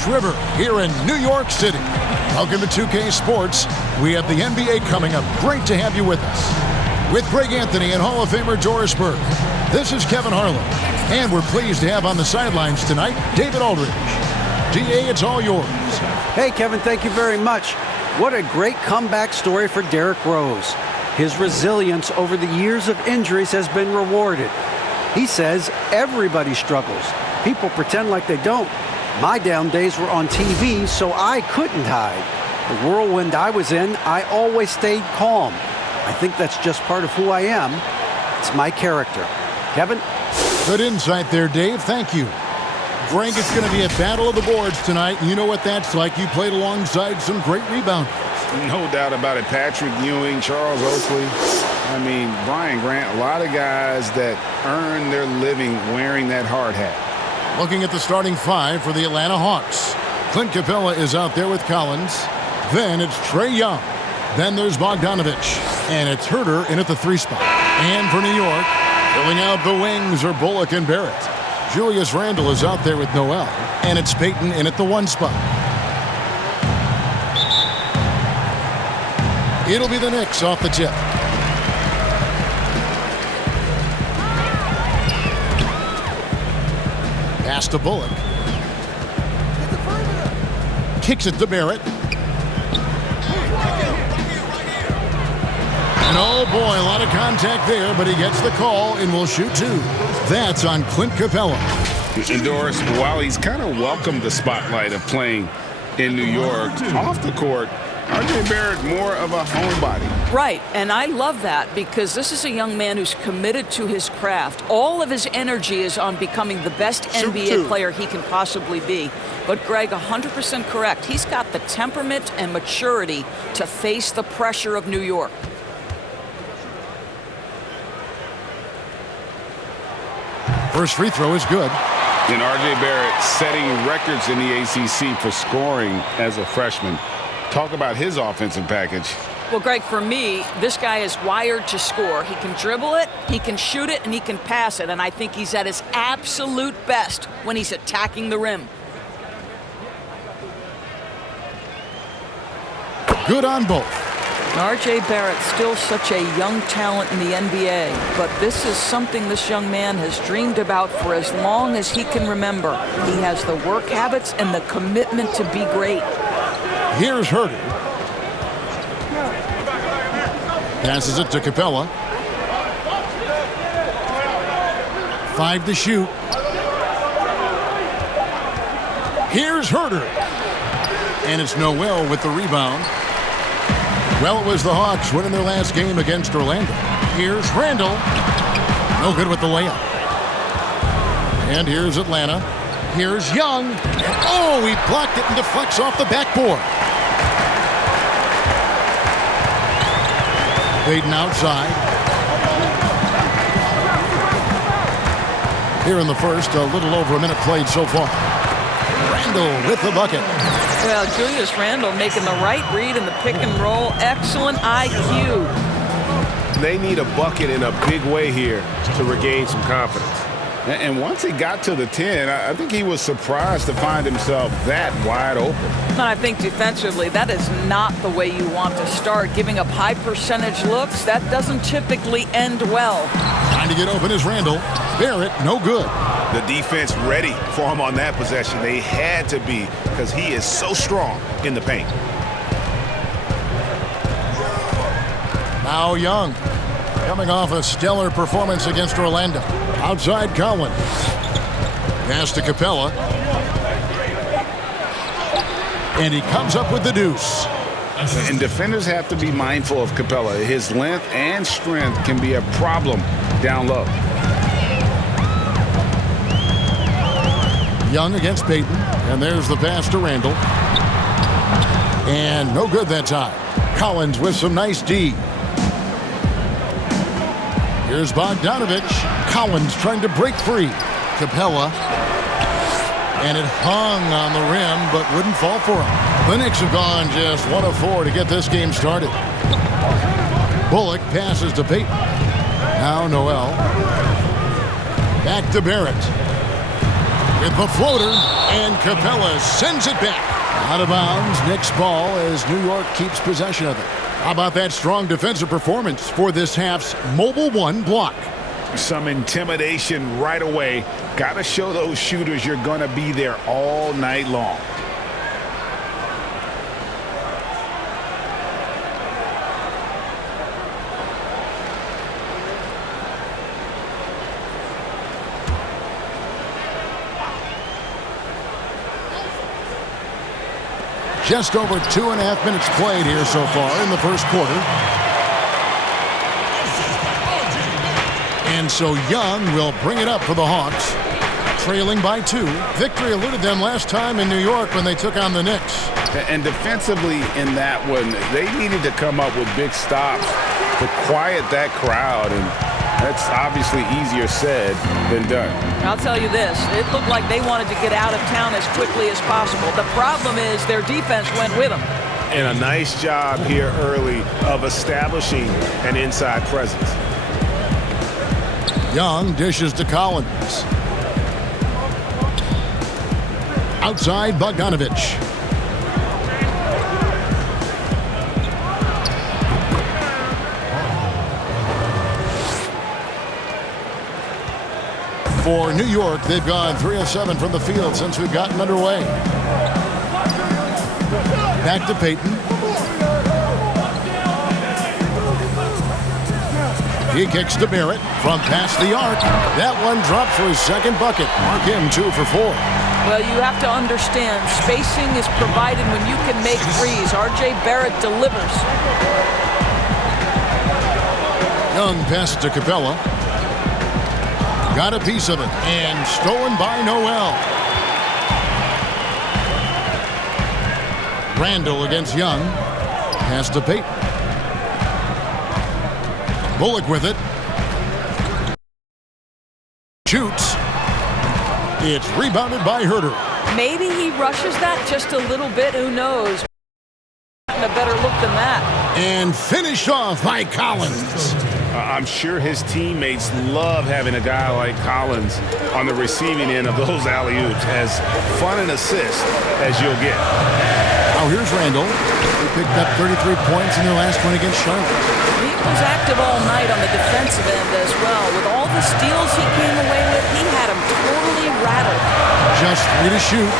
East River here in New York City. Welcome to 2K Sports. We have the NBA coming up. Great to have you with us. With Greg Anthony and Hall of Famer Doris Burke, this is Kevin Harlan. And we're pleased to have on the sidelines tonight, David Aldridge. DA, it's all yours. Hey, Kevin, thank you very much. What a great comeback story for Derrick Rose. His resilience over the years of injuries has been rewarded. He says everybody struggles. People pretend like they don't. My down days were on TV, so I couldn't hide. The whirlwind I was in, I always stayed calm. I think that's just part of who I am. It's my character. Kevin? Good insight there, Dave. Thank you. Greg, it's going to be a battle of the boards tonight. You know what that's like. You played alongside some great rebounders. No doubt about it. Patrick Ewing, Charles Oakley. Brian Grant, a lot of guys that earn their living wearing that hard hat. Looking at the starting five for the Atlanta Hawks. Clint Capella is out there with Collins. Then it's Trae Young. Then there's Bogdanovich. And it's Herter in at the 3 spot. And for New York, filling out the wings are Bullock and Barrett. Julius Randle is out there with Noel. And it's Payton in at the 1 spot. It'll be the Knicks off the tip. Pass to Bullock. Kicks it to Barrett. And oh boy, a lot of contact there, but he gets the call and will shoot 2. That's on Clint Capella. And Doris, while he's kind of welcomed the spotlight of playing in New York, off the court, RJ Barrett more of a homebody. Right, and I love that because this is a young man who's committed to his craft. All of his energy is on becoming the best NBA player he can possibly be. But Greg, 100% correct. He's got the temperament and maturity to face the pressure of New York. First free throw is good. And RJ Barrett setting records in the ACC for scoring as a freshman. Talk about his offensive package. Well, Greg, for me, this guy is wired to score. He can dribble it, he can shoot it, and he can pass it. And I think he's at his absolute best when he's attacking the rim. Good on both. RJ Barrett's still such a young talent in the NBA, but this is something this young man has dreamed about for as long as he can remember. He has the work habits and the commitment to be great. Here's Herter. Passes it to Capella. 5 to shoot. Here's Herter. And it's Noel with the rebound. Well, it was the Hawks winning their last game against Orlando. Here's Randle. No good with the layup. And here's Atlanta. Here's Young. And oh, he blocked it and deflects off the backboard. Payton outside. Here in the first, a little over a minute played so far. Randle with the bucket. Well, Julius Randle making the right read in the pick and roll. Excellent IQ. They need a bucket in a big way here to regain some confidence. And once he got to the 10, I think he was surprised to find himself that wide open. And I think defensively, that is not the way you want to start. Giving up high percentage looks, that doesn't typically end well. Trying to get open is Randle. Barrett, no good. The defense ready for him on that possession. They had to be because he is so strong in the paint. Now Young, coming off a stellar performance against Orlando. Outside Collins. Pass to Capella. And he comes up with the deuce. And defenders have to be mindful of Capella. His length and strength can be a problem down low. Young against Payton. And there's the pass to Randle. And no good that time. Collins with some nice D. Here's Bogdanovich. Collins trying to break free. Capella. And it hung on the rim, but wouldn't fall for him. The Knicks have gone just 1 of 4 to get this game started. Bullock passes to Payton. Now Noel. Back to Barrett. with the floater, and Capella sends it back. Out of bounds, Knicks ball as New York keeps possession of it. How about that strong defensive performance for this half's Mobile One block? Some intimidation right away. Got to show those shooters you're going to be there all night long. Just over 2.5 minutes played here so far in the first quarter. And so Young will bring it up for the Hawks, trailing by 2. Victory eluded them last time in New York when they took on the Knicks. And defensively in that one, they needed to come up with big stops to quiet that crowd, and that's obviously easier said than done. I'll tell you this, it looked like they wanted to get out of town as quickly as possible. The problem is their defense went with them. And a nice job here early of establishing an inside presence. Young dishes to Collins. Outside, Bogdanovich. For New York, they've gone 3 of 7 from the field since we've gotten underway. Back to Payton. He kicks to Barrett from past the arc. That one dropped for his second bucket. Mark him 2 for 4. Well, you have to understand, spacing is provided when you can make threes. R.J. Barrett delivers. Young passes to Capella. Got a piece of it, and stolen by Noel. Randall against Young. Pass to Payton. Bullock with it. Shoots. It's rebounded by Herter. Maybe he rushes that just a little bit. Who knows? A better look than that. And finished off by Collins. I'm sure his teammates love having a guy like Collins on the receiving end of those alley-oops. As fun an assist as you'll get. Now here's Randall. He picked up 33 points in their last one against Charlotte. He was active all night on the defensive end as well. With all the steals he came away with, he had them totally rattled. Just 3 to shoot.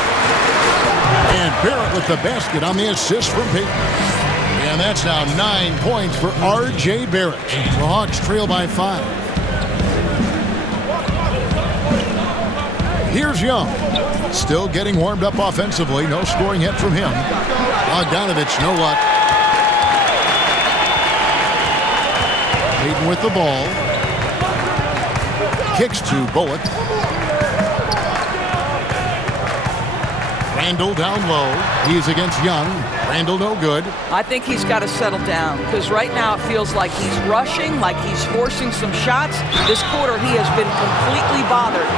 And Barrett with the basket on the assist from Payton. And that's now 9 points for R.J. Barrett. The Hawks trail by 5. Here's Young. Still getting warmed up offensively. No scoring yet from him. Bogdanovich, no luck. Payton with the ball. Kicks to Bullock. Randall down low. He's against Young. Randall no good. I think he's got to settle down because right now it feels like he's rushing, like he's forcing some shots. This quarter he has been completely bothered.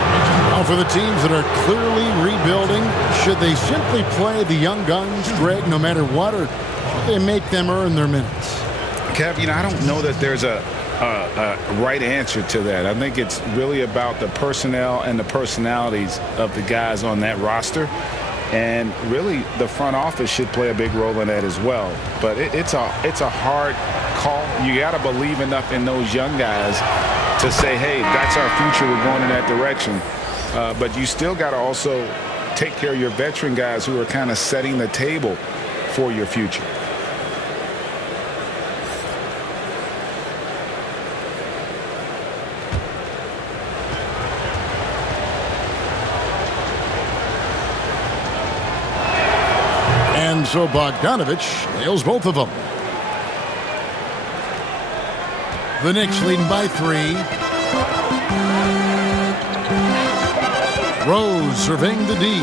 Now for the teams that are clearly rebuilding, should they simply play the young guns, Greg, no matter what, or should they make them earn their minutes? Kev, I don't know that there's a right answer to that. I think it's really about the personnel and the personalities of the guys on that roster. And really, the front office should play a big role in that as well. But it's a hard call. You got to believe enough in those young guys to say, hey, that's our future. We're going in that direction. But you still got to also take care of your veteran guys who are kind of setting the table for your future. And so Bogdanovich nails both of them. The Knicks leading by 3. Rose surveying the D.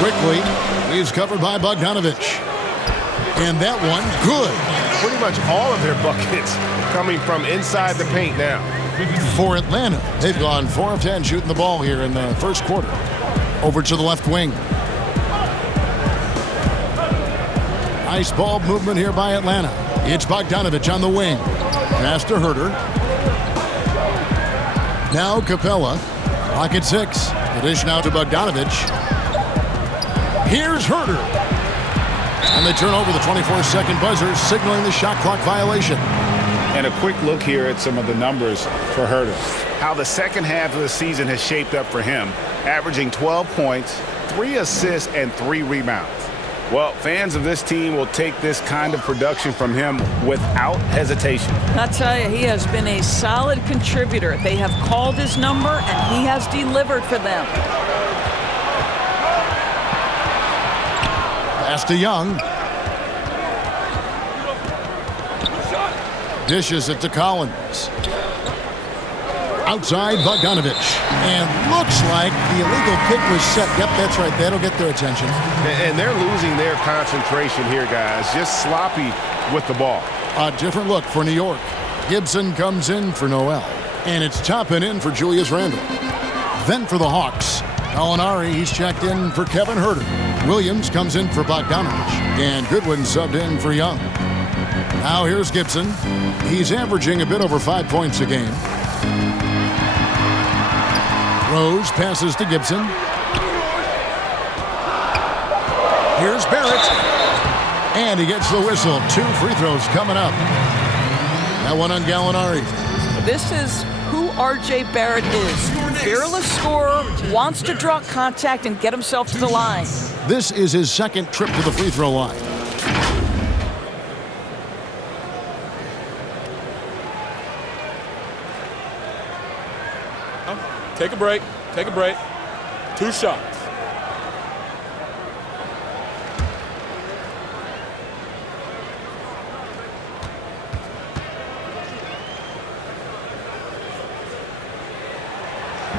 Quickly, he's covered by Bogdanovich. And that one, good. Pretty much all of their buckets coming from inside the paint now. For Atlanta, they've gone 4 of 10 shooting the ball here in the first quarter. Over to the left wing. Nice ball movement here by Atlanta. It's Bogdanovich on the wing. Pass to Herter. Now Capella. Pocket 6. The dish now to Bogdanovich. Here's Herter. And they turn over the 24-second buzzer, signaling the shot clock violation. And a quick look here at some of the numbers for Herter. How the second half of the season has shaped up for him, averaging 12 points, 3 assists, and 3 rebounds. Well, fans of this team will take this kind of production from him without hesitation. I'll tell you, he has been a solid contributor. They have called his number, and he has delivered for them. Pass to Young. Dishes it to Collins. Outside Bogdanovich. And looks like the illegal kick was set. Yep, that's right. That'll get their attention. And they're losing their concentration here, guys. Just sloppy with the ball. A different look for New York. Gibson comes in for Noel. And it's Toppin in for Julius Randle. Then for the Hawks, Gallinari, he's checked in for Kevin Herter. Williams comes in for Bogdanovich. And Goodwin subbed in for Young. Now here's Gibson. He's averaging a bit over 5 points a game. Rose passes to Gibson. Here's Barrett. And he gets the whistle. 2 free throws coming up. That one on Gallinari. This is who R.J. Barrett is. Fearless scorer, wants to draw contact and get himself to the line. This is his second trip to the free throw line. Take a break. Take a break. 2 shots.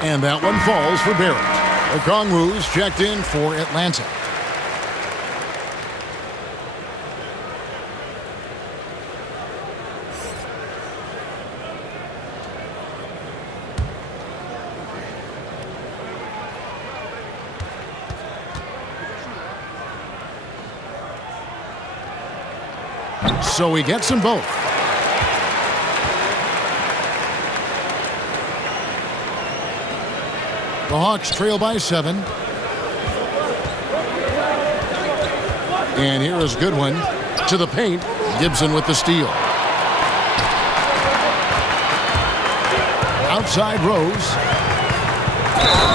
And that one falls for Barrett. Okongwu's checked in for Atlanta. So he gets them both. The Hawks trail by 7. And here is Goodwin to the paint. Gibson with the steal. Outside Rose.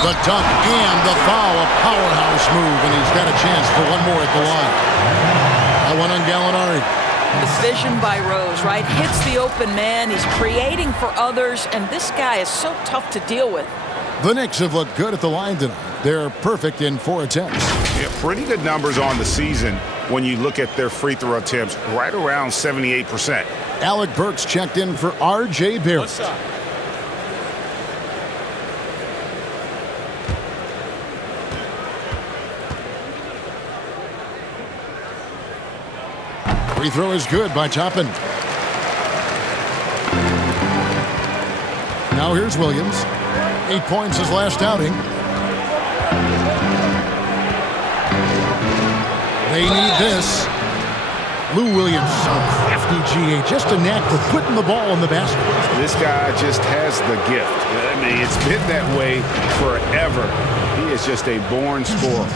The dunk and the foul. A powerhouse move, and he's got a chance for one more at the line. That one on Gallinari. The vision by Rose, right? Hits the open man. He's creating for others, and this guy is so tough to deal with. The Knicks have looked good at the line tonight. They're perfect in 4 attempts. Yeah, pretty good numbers on the season when you look at their free throw attempts, right around 78%. Alec Burks checked in for R.J. Barrett. Free throw is good by Toppin. Now here's Williams. 8 points his last outing. They need this. Lou Williams, so crafty GA. Just a knack for putting the ball in the basket. This guy just has the gift. I mean, it's been that way forever. He is just a born scorer.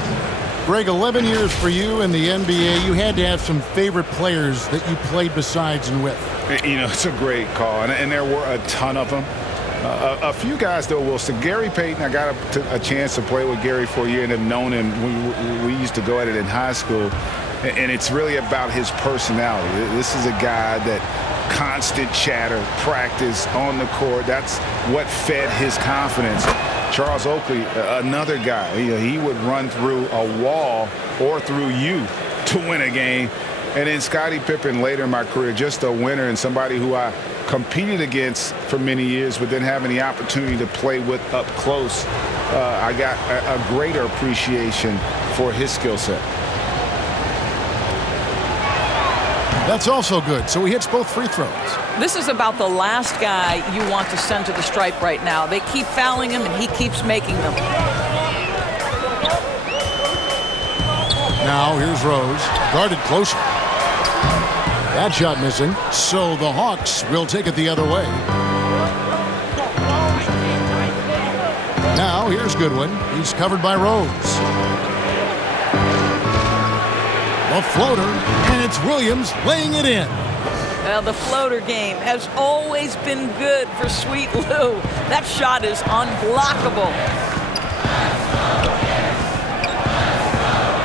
Greg, 11 years for you in the NBA. You had to have some favorite players that you played besides and with. You know, it's a great call, and there were a ton of them. A few guys, though, Wilson. Gary Payton, I got a chance to play with Gary for a year and have known him. We used to go at it in high school, and it's really about his personality. This is a guy that constant chatter, practice on the court. That's what fed his confidence. Charles Oakley, another guy, he would run through a wall or through you to win a game. And then Scottie Pippen later in my career, just a winner and somebody who I competed against for many years, but then having the opportunity to play with up close, I got a greater appreciation for his skill set. That's also good. So he hits both free throws. This is about the last guy you want to send to the stripe right now. They keep fouling him, and he keeps making them. Now here's Rose, guarded closer. That shot missing, so the Hawks will take it the other way. Here's Goodwin. He's covered by Rose. A floater, and it's Williams laying it in. Well, the floater game has always been good for Sweet Lou. That shot is unblockable.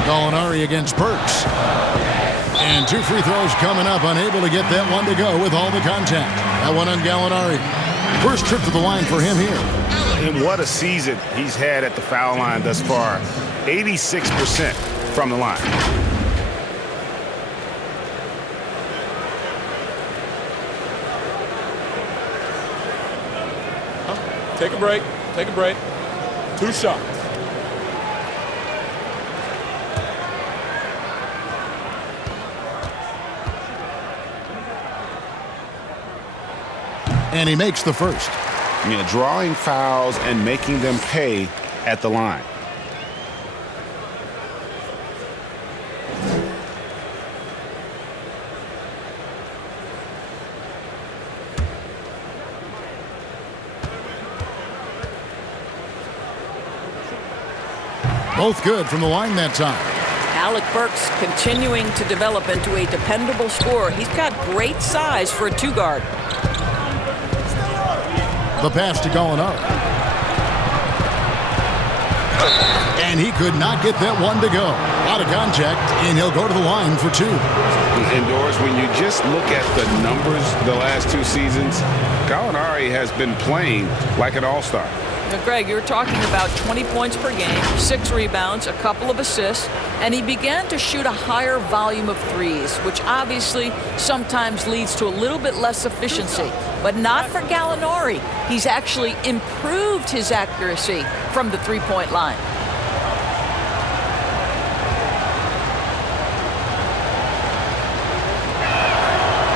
Gallinari against Burks. And 2 free throws coming up, unable to get that one to go with all the contact. That one on Gallinari. First trip to the line for him here. And what a season he's had at the foul line thus far. 86% from the line. Take a break. Take a break. 2 shots. And he makes the first. Drawing fouls and making them pay at the line. Both good from the line that time. Alec Burks continuing to develop into a dependable scorer. He's got great size for a 2-guard. The pass to Gallinari. And he could not get that one to go. Out of contact, and he'll go to the line for 2. Indoors, when you just look at the numbers the last 2 seasons, Gallinari has been playing like an all-star. Now, Greg, you're talking about 20 points per game, 6 rebounds, a couple of assists, and he began to shoot a higher volume of threes, which obviously sometimes leads to a little bit less efficiency. But not for Gallinari. He's actually improved his accuracy from the three-point line.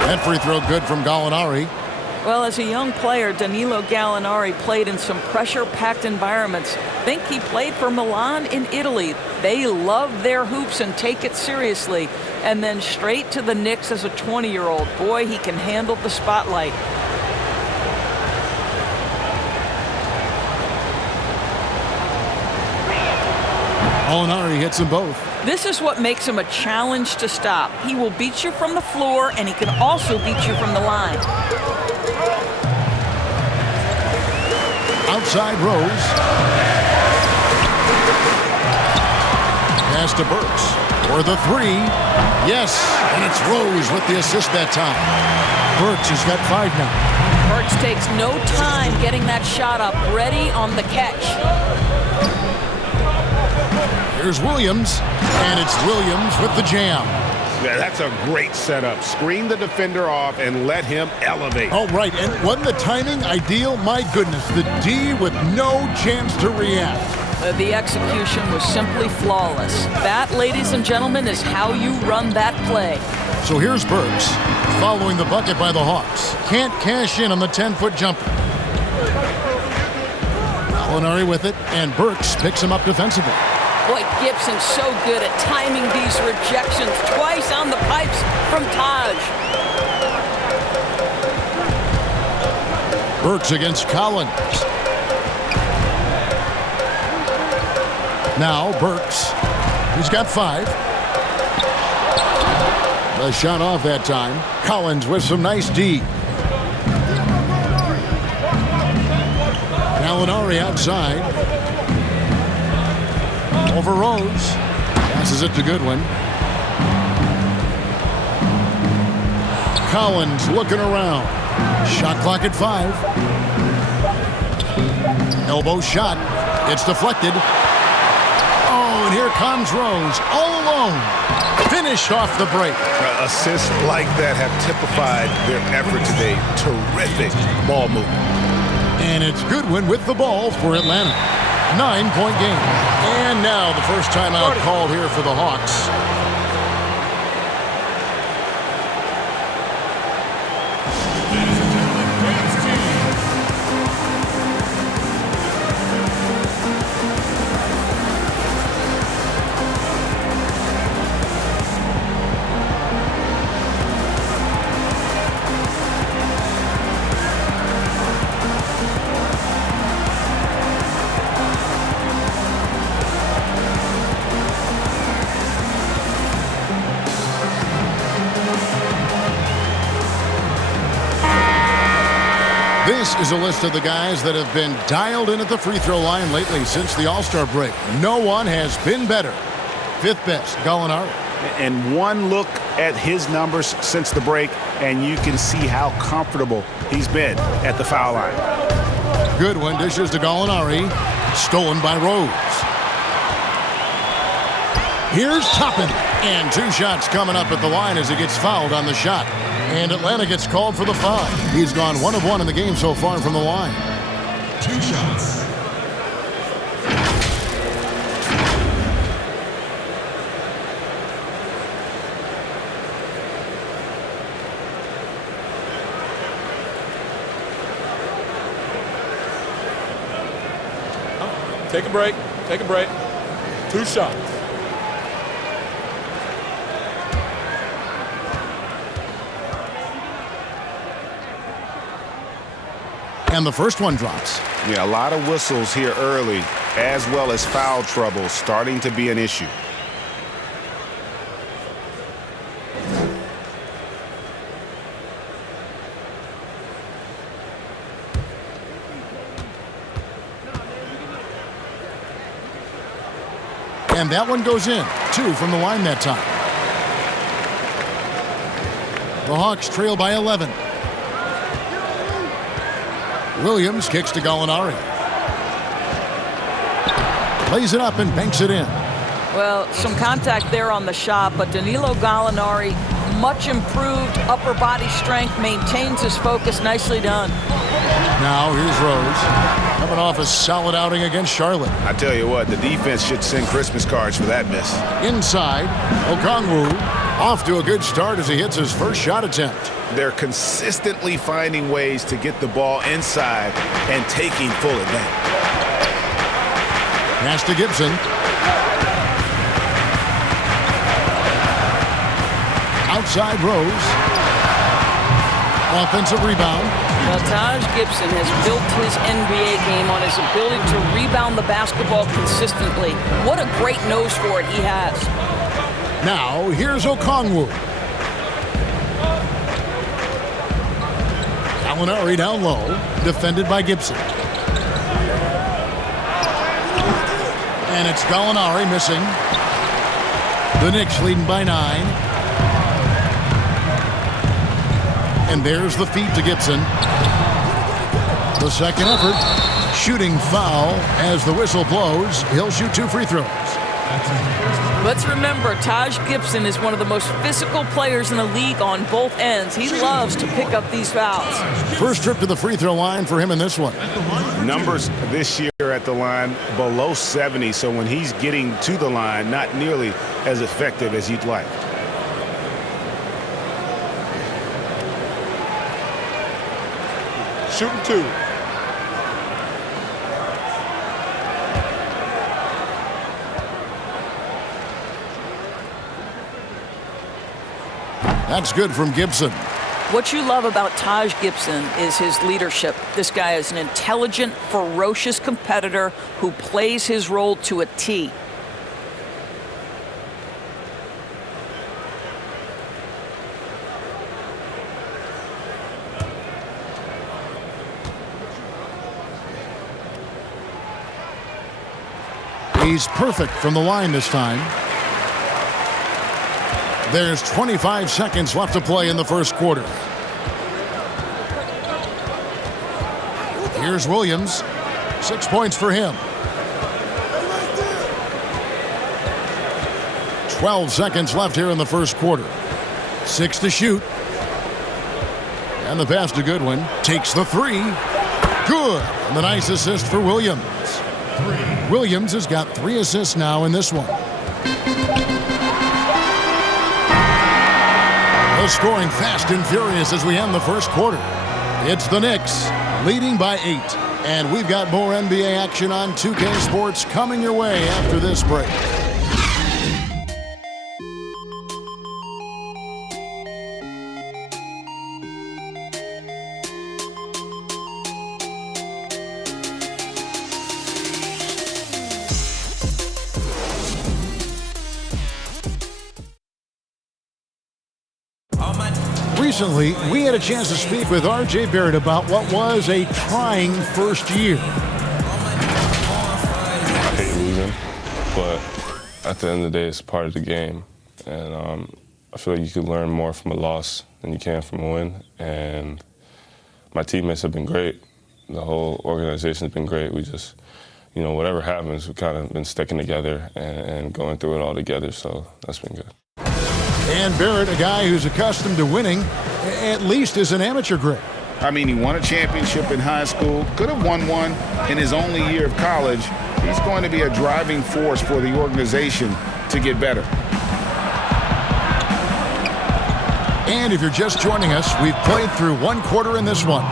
That free throw good from Gallinari. Well, as a young player, Danilo Gallinari played in some pressure-packed environments. Think he played for Milan in Italy. They love their hoops and take it seriously. And then straight to the Knicks as a 20-year-old. Boy, he can handle the spotlight. Gallinari hits them both. This is what makes him a challenge to stop. He will beat you from the floor, and he can also beat you from the line. Outside Rose. Pass to Burks for the 3. Yes, and it's Rose with the assist that time. Burks has got 5 now. Burks takes no time getting that shot up, ready on the catch. Here's Williams, and it's Williams with the jam. Yeah, that's a great setup. Screen the defender off and let him elevate. Oh, right, and wasn't the timing ideal? My goodness, the D with no chance to react. The execution was simply flawless. That, ladies and gentlemen, is how you run that play. So here's Burks, following the bucket by the Hawks. Can't cash in on the 10-foot jumper. Gallinari with it, and Burks picks him up defensively. Boy, Gibson's so good at timing these rejections. Twice on the pipes from Taj. Burks against Collins. Now Burks. He's got 5. The shot off that time. Collins with some nice D. Gallinari outside. Over Rose. Passes it to Goodwin. Collins looking around. Shot clock at 5. Elbow shot. It's deflected. Oh, and here comes Rose all alone. Finished off the break. Assists like that have typified their effort today. Terrific ball movement. And it's Goodwin with the ball for Atlanta. 9-point game. And now the first timeout called here for the Hawks. This is a list of the guys that have been dialed in at the free throw line lately since the All-Star break. No one has been better. Fifth best, Gallinari. And one look at his numbers since the break, and you can see how comfortable he's been at the foul line. Good one, dishes to Gallinari. Stolen by Rose. Here's Toppin. And 2 shots coming up at the line as he gets fouled on the shot. And Atlanta gets called for the foul. He's gone 1 of 1 in the game so far from the line. 2 shots. Take a break. Take a break. 2 shots. And the first one drops. Yeah, a lot of whistles here early, as well as foul trouble starting to be an issue. And that one goes in. 2 from the line that time. The Hawks trail by 11. Williams kicks to Gallinari. Lays it up and banks it in. Well, some contact there on the shot, but Danilo Gallinari, much improved upper body strength, maintains his focus. Nicely done. Now here's Rose, coming off a solid outing against Charlotte. I tell you what, the defense should send Christmas cards for that miss. Inside, Okongwu off to a good start as he hits his first shot attempt. They're consistently finding ways to get the ball inside and taking full advantage. Pass to Gibson. Outside Rose. Offensive rebound. Well, Taj Gibson has built his NBA game on his ability to rebound the basketball consistently. What a great nose for it he has. Now, here's Okongwu. Gallinari down low, defended by Gibson. And it's Gallinari missing. The Knicks leading by 9. And there's the feed to Gibson. The second effort. Shooting foul as the whistle blows. He'll shoot 2 free throws. Let's remember, Taj Gibson is one of the most physical players in the league on both ends. He loves to pick up these fouls. First trip to the free throw line for him in this one. Numbers this year at the line below 70, so when he's getting to the line, not nearly as effective as you'd like. Shooting 2. That's good from Gibson. What you love about Taj Gibson is his leadership. This guy is an intelligent, ferocious competitor who plays his role to a T. He's perfect from the line this time. There's 25 seconds left to play in the first quarter. Here's Williams. 6 points for him. 12 seconds left here in the first quarter. 6 to shoot. And the pass to Goodwin. Takes the 3. Good. And the nice assist for Williams. Williams has got 3 assists now in this one. The scoring fast and furious as we end the first quarter. It's the Knicks leading by 8. And we've got more NBA action on 2K Sports coming your way after this break. recently, we had a chance to speak with R.J. Barrett about what was a trying first year. I hate losing, but at the end of the day, it's part of the game. And I feel like you can learn more from a loss than you can from a win. And my teammates have been great. The whole organization has been great. We just, whatever happens, we've kind of been sticking together and going through it all together, so that's been good. And Barrett, a guy who's accustomed to winning, at least as an amateur grade. I mean, he won a championship in high school, could have won one in his only year of college. He's going to be a driving force for the organization to get better. And if you're just joining us, we've played through one quarter in this one.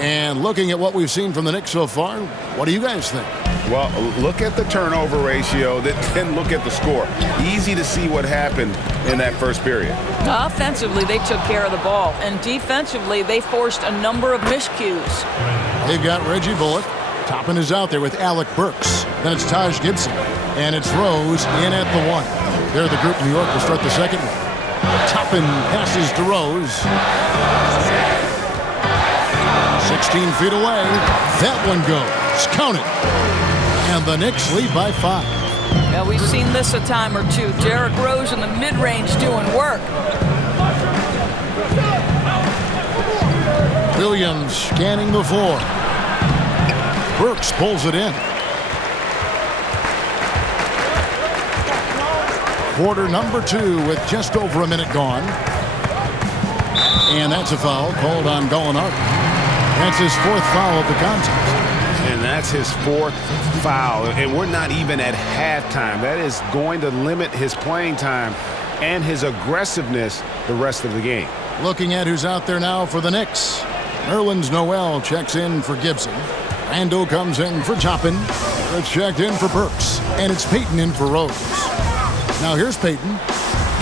And looking at what we've seen from the Knicks so far, what do you guys think? Well, look at the turnover ratio, then look at the score. Easy to see what happened in that first period. Offensively, they took care of the ball. And defensively, they forced a number of miscues. They've got Reggie Bullock. Toppin is out there with Alec Burks. Then it's Taj Gibson. And it's Rose in at the one. They're the group New York will start the second one. Toppin passes to Rose. 16 feet away. That one goes. Count it. And the Knicks lead by 5. Now, we've seen this a time or two. Derrick Rose in the mid-range doing work. Williams scanning the floor. Burks pulls it in. Quarter number 2 with just over a minute gone. And that's a foul called on Gallinari. That's his 4th foul of the contest. And that's his 4th foul. And we're not even at halftime. That is going to limit his playing time and his aggressiveness the rest of the game. Looking at who's out there now for the Knicks. Nerlens Noel checks in for Gibson. Randall comes in for Toppin. It's checked in for Burks. And it's Payton in for Rose. Now here's Payton.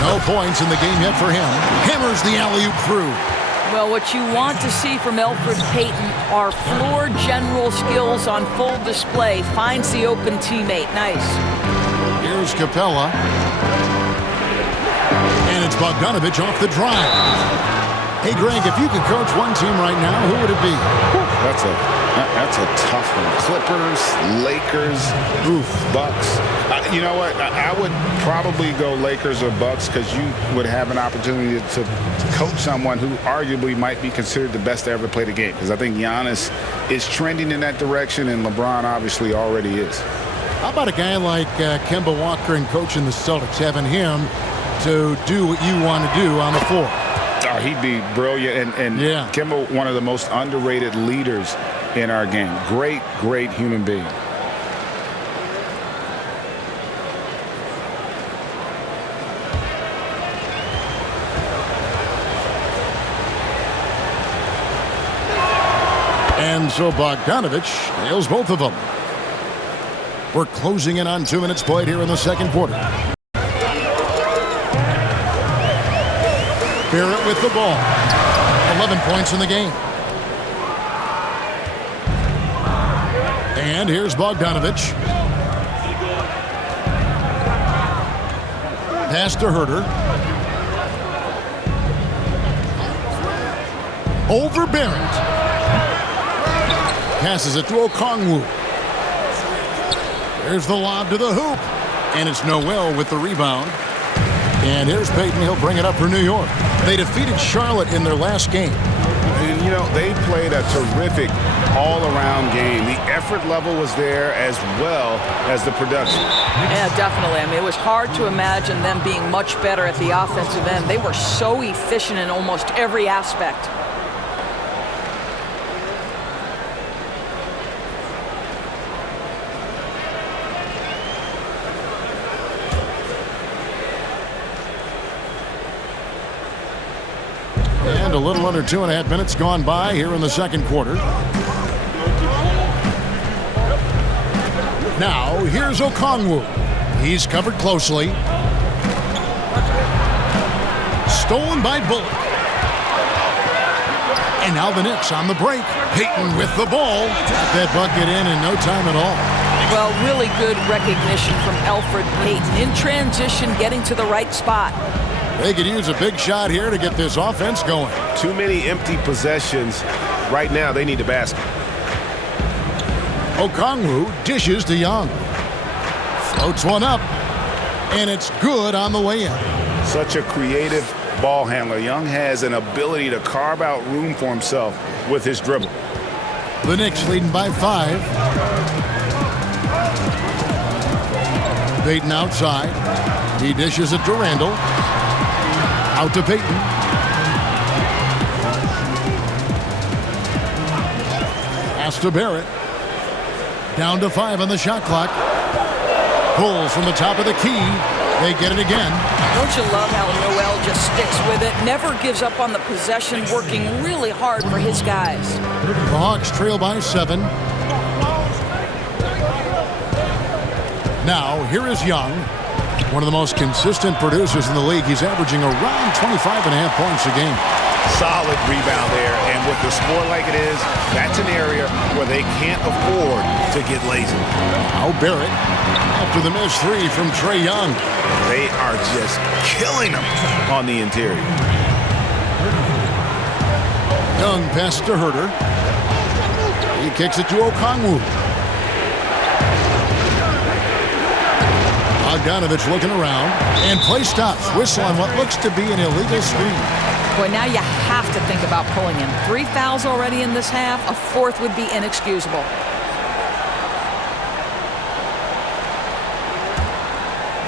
No points in the game yet for him. Hammers the alley-oop through. Well, what you want to see from Elfrid Payton are floor general skills on full display. Finds the open teammate. Nice. Here's Capella. And it's Bogdanovich off the drive. Hey, Greg, if you could coach one team right now, who would it be? That's a tough one. Clippers, Lakers, Bucks. You know what? I would probably go Lakers or Bucks because you would have an opportunity to coach someone who arguably might be considered the best to ever play the game. Because I think Giannis is trending in that direction, and LeBron obviously already is. How about a guy like Kemba Walker and coaching the Celtics, having him to do what you want to do on the floor? Oh, he'd be brilliant. And yeah. Kemba, one of the most underrated leaders in our game. Great, great human being. And so Bogdanovich nails both of them. We're closing in on 2 minutes played here in the second quarter. Barrett with the ball. 11 points in the game. And here's Bogdanovich. Pass to Herter. Over Barrett. Passes it to Okongwu. There's the lob to the hoop. And it's Noel with the rebound. And here's Payton. He'll bring it up for New York. They defeated Charlotte in their last game. And, you know, they played a terrific all-around game. The effort level was there as well as the production. Yeah, definitely. I mean, it was hard to imagine them being much better at the offensive end. They were so efficient in almost every aspect. And a little under 2.5 minutes gone by here in the second quarter. Now, here's Okongwu. He's covered closely. Stolen by Bullock. And now the Knicks on the break. Payton with the ball. Got that bucket in no time at all. Well, really good recognition from Elfrid Payton. In transition, getting to the right spot. They could use a big shot here to get this offense going. Too many empty possessions. Right now, they need a basket. Okongwu dishes to Young. Floats one up. And it's good on the way in. Such a creative ball handler. Young has an ability to carve out room for himself with his dribble. The Knicks leading by 5. Payton outside. He dishes it to Randall. Out to Payton. Pass to Barrett. Down to 5 on the shot clock. Pulls from the top of the key. They get it again. Don't you love how Noel just sticks with it, never gives up on the possession, working really hard for his guys. The Hawks trail by 7. Now, here is Young, one of the most consistent producers in the league. He's averaging around 25.5 points a game. Solid rebound there, and with the score like it is, that's an area where they can't afford to get lazy. Now Barrett, after the missed 3 from Trae Young. They are just killing them on the interior. Young passes to Herter. He kicks it to Okongwu. Bogdanovich looking around, and play stops. Whistle on what looks to be an illegal screen. Boy, now you have to think about pulling him. 3 fouls already in this half. A 4th would be inexcusable.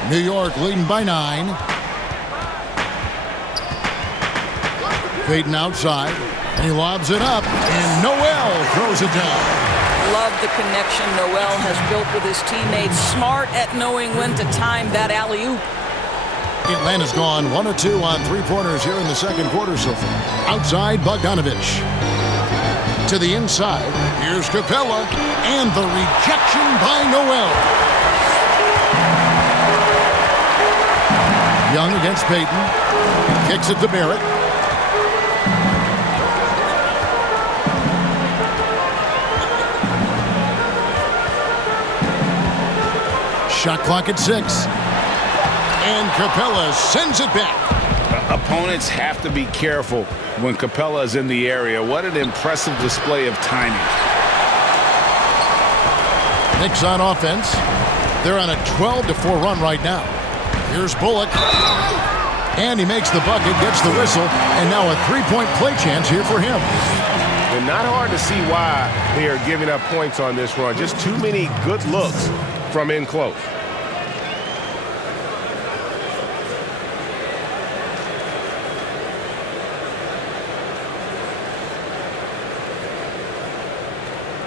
New York leading by 9. Payton outside, and he lobs it up, and Noel throws it down. Love the connection Noel has built with his teammates. Smart at knowing when to time that alley-oop. Atlanta's gone 1 of 2 on 3-pointers here in the second quarter so far. Outside, Bogdanovich. To the inside, here's Capella, and the rejection by Noel. Young against Payton. Kicks it to Barrett. Shot clock at 6. And Capella sends it back. Opponents have to be careful when Capella is in the area. What an impressive display of timing. Knicks on offense. They're on a 12-4 run right now. Here's Bullock. And he makes the bucket, gets the whistle, and now a 3-point play chance here for him. And not hard to see why they are giving up points on this run. Just too many good looks from in close.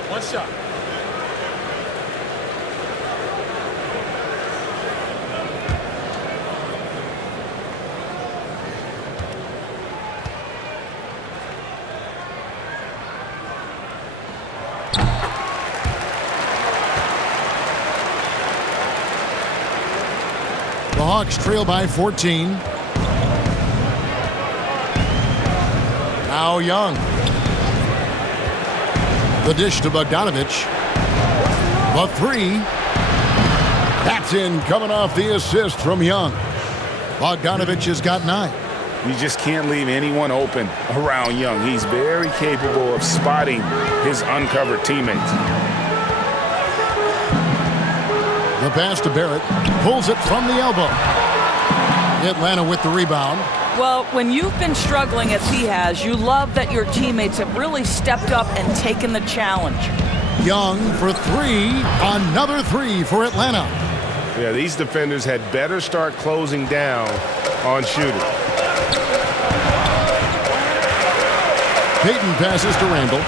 One shot. The Hawks trail by 14. Now Young. The dish to Bogdanovich. The 3. That's in, coming off the assist from Young. Bogdanovich has got 9. You just can't leave anyone open around Young. He's very capable of spotting his uncovered teammates. The pass to Barrett. Pulls it from the elbow. Atlanta with the rebound. Well, when you've been struggling as he has, you love that your teammates have really stepped up and taken the challenge. Young for 3. Another 3 for Atlanta. Yeah, these defenders had better start closing down on shooting. Payton passes to Randall.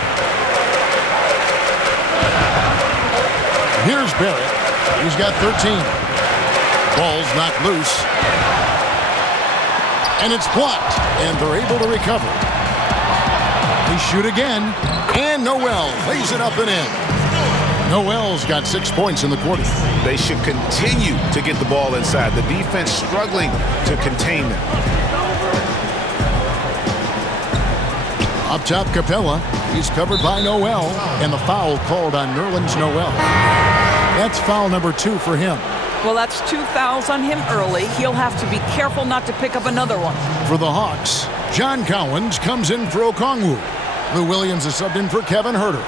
Here's Barrett. He's got 13. Ball's knocked loose. And it's blocked. And they're able to recover. They shoot again. And Noel lays it up and in. Noel's got 6 points in the quarter. They should continue to get the ball inside. The defense struggling to contain them. Up top, Capella. He's covered by Noel. And the foul called on Nerlens Noel. That's foul number 2 for him. Well, that's 2 fouls on him early. He'll have to be careful not to pick up another one. For the Hawks, John Collins comes in for Okongwu. Lou Williams is subbed in for Kevin Huerter.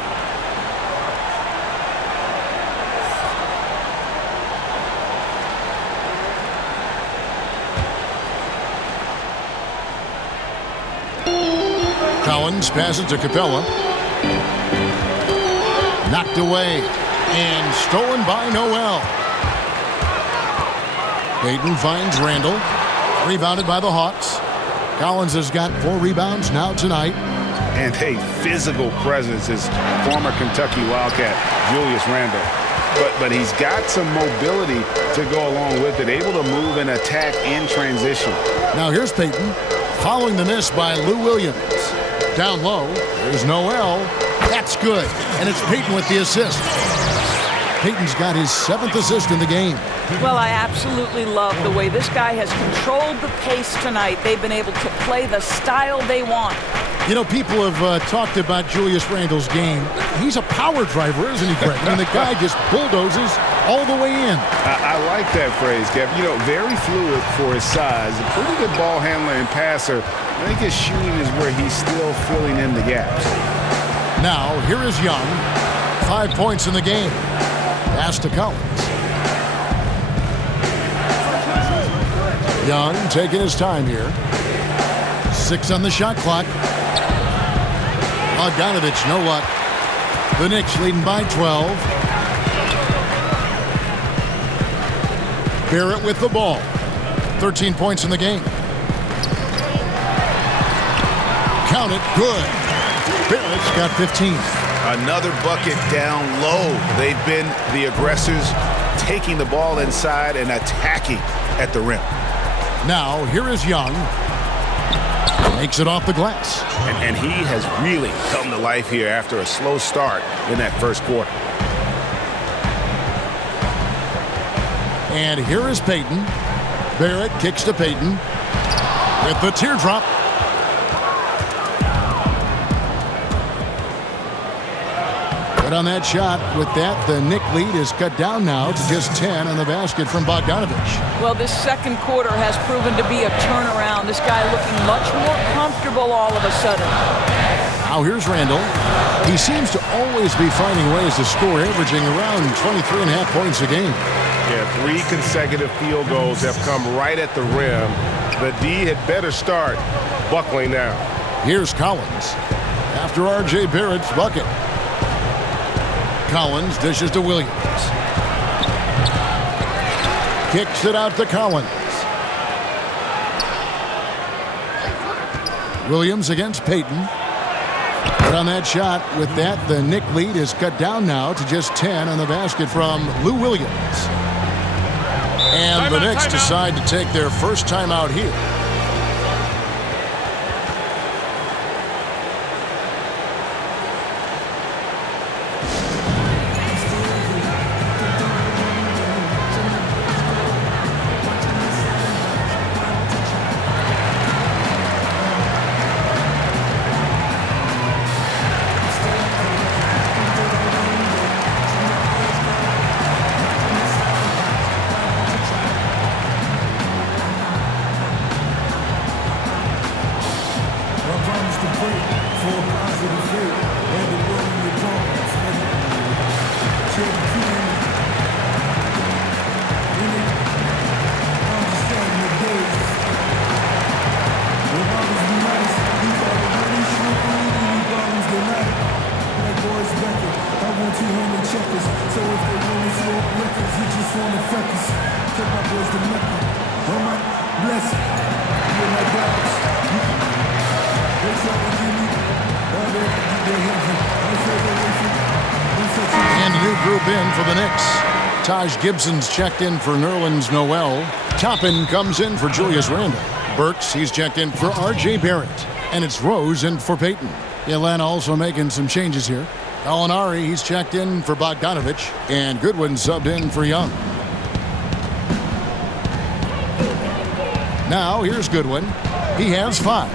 Collins passes to Capella. Knocked away and stolen by Noel. Payton finds Randall. Rebounded by the Hawks. Collins has got 4 rebounds now tonight. And a physical presence is former Kentucky Wildcat Julius Randle. But he's got some mobility to go along with it, able to move and attack in transition. Now here's Payton following the miss by Lou Williams. Down low, there's Noel. That's good. And it's Payton with the assist. Payton's got his 7th assist in the game. Well, I absolutely love the way this guy has controlled the pace tonight. They've been able to play the style they want. You know, people have talked about Julius Randle's game. He's a power driver, isn't he, Greg? I mean, the guy just bulldozes all the way in. I like that phrase, Kev. You know, very fluid for his size. A pretty good ball handler and passer. I think his shooting is where he's still filling in the gaps. Now, here is Young. 5 points in the game. Pass to Collins. Young taking his time here. 6 on the shot clock. Bogdanovich, no luck. The Knicks leading by 12. Barrett with the ball. 13 points in the game. Count it, good. Barrett's got 15. Another bucket down low. They've been the aggressors, taking the ball inside and attacking at the rim. Now, here is Young. Makes it off the glass. And he has really come to life here after a slow start in that first quarter. And here is Payton. Barrett kicks to Payton with the teardrop. Good on that shot. With that, the Knick lead is cut down now to just 10 on the basket from Bogdanovich. Well, this second quarter has proven to be a turnaround. This guy looking much more comfortable all of a sudden. Now here's Randall. He seems to always be finding ways to score, averaging around 23.5 points a game. Yeah, 3 consecutive field goals have come right at the rim. The D had better start buckling now. Here's Collins after R.J. Barrett's bucket. Collins dishes to Williams. Kicks it out to Collins. Williams against Payton. But on that shot, with that, the Knick lead is cut down now to just 10 on the basket from Lou Williams. And the Knicks decide to take their first timeout here. And a new group in for the Knicks. Taj Gibson's checked in for Nerlens Noel. Toppin comes in for Julius Randle. Burks, he's checked in for R.J. Barrett. And it's Rose in for Payton. Atlanta also making some changes here. Gallinari, he's checked in for Bogdanovich. And Goodwin subbed in for Young. Now, here's Goodwin. He has 5.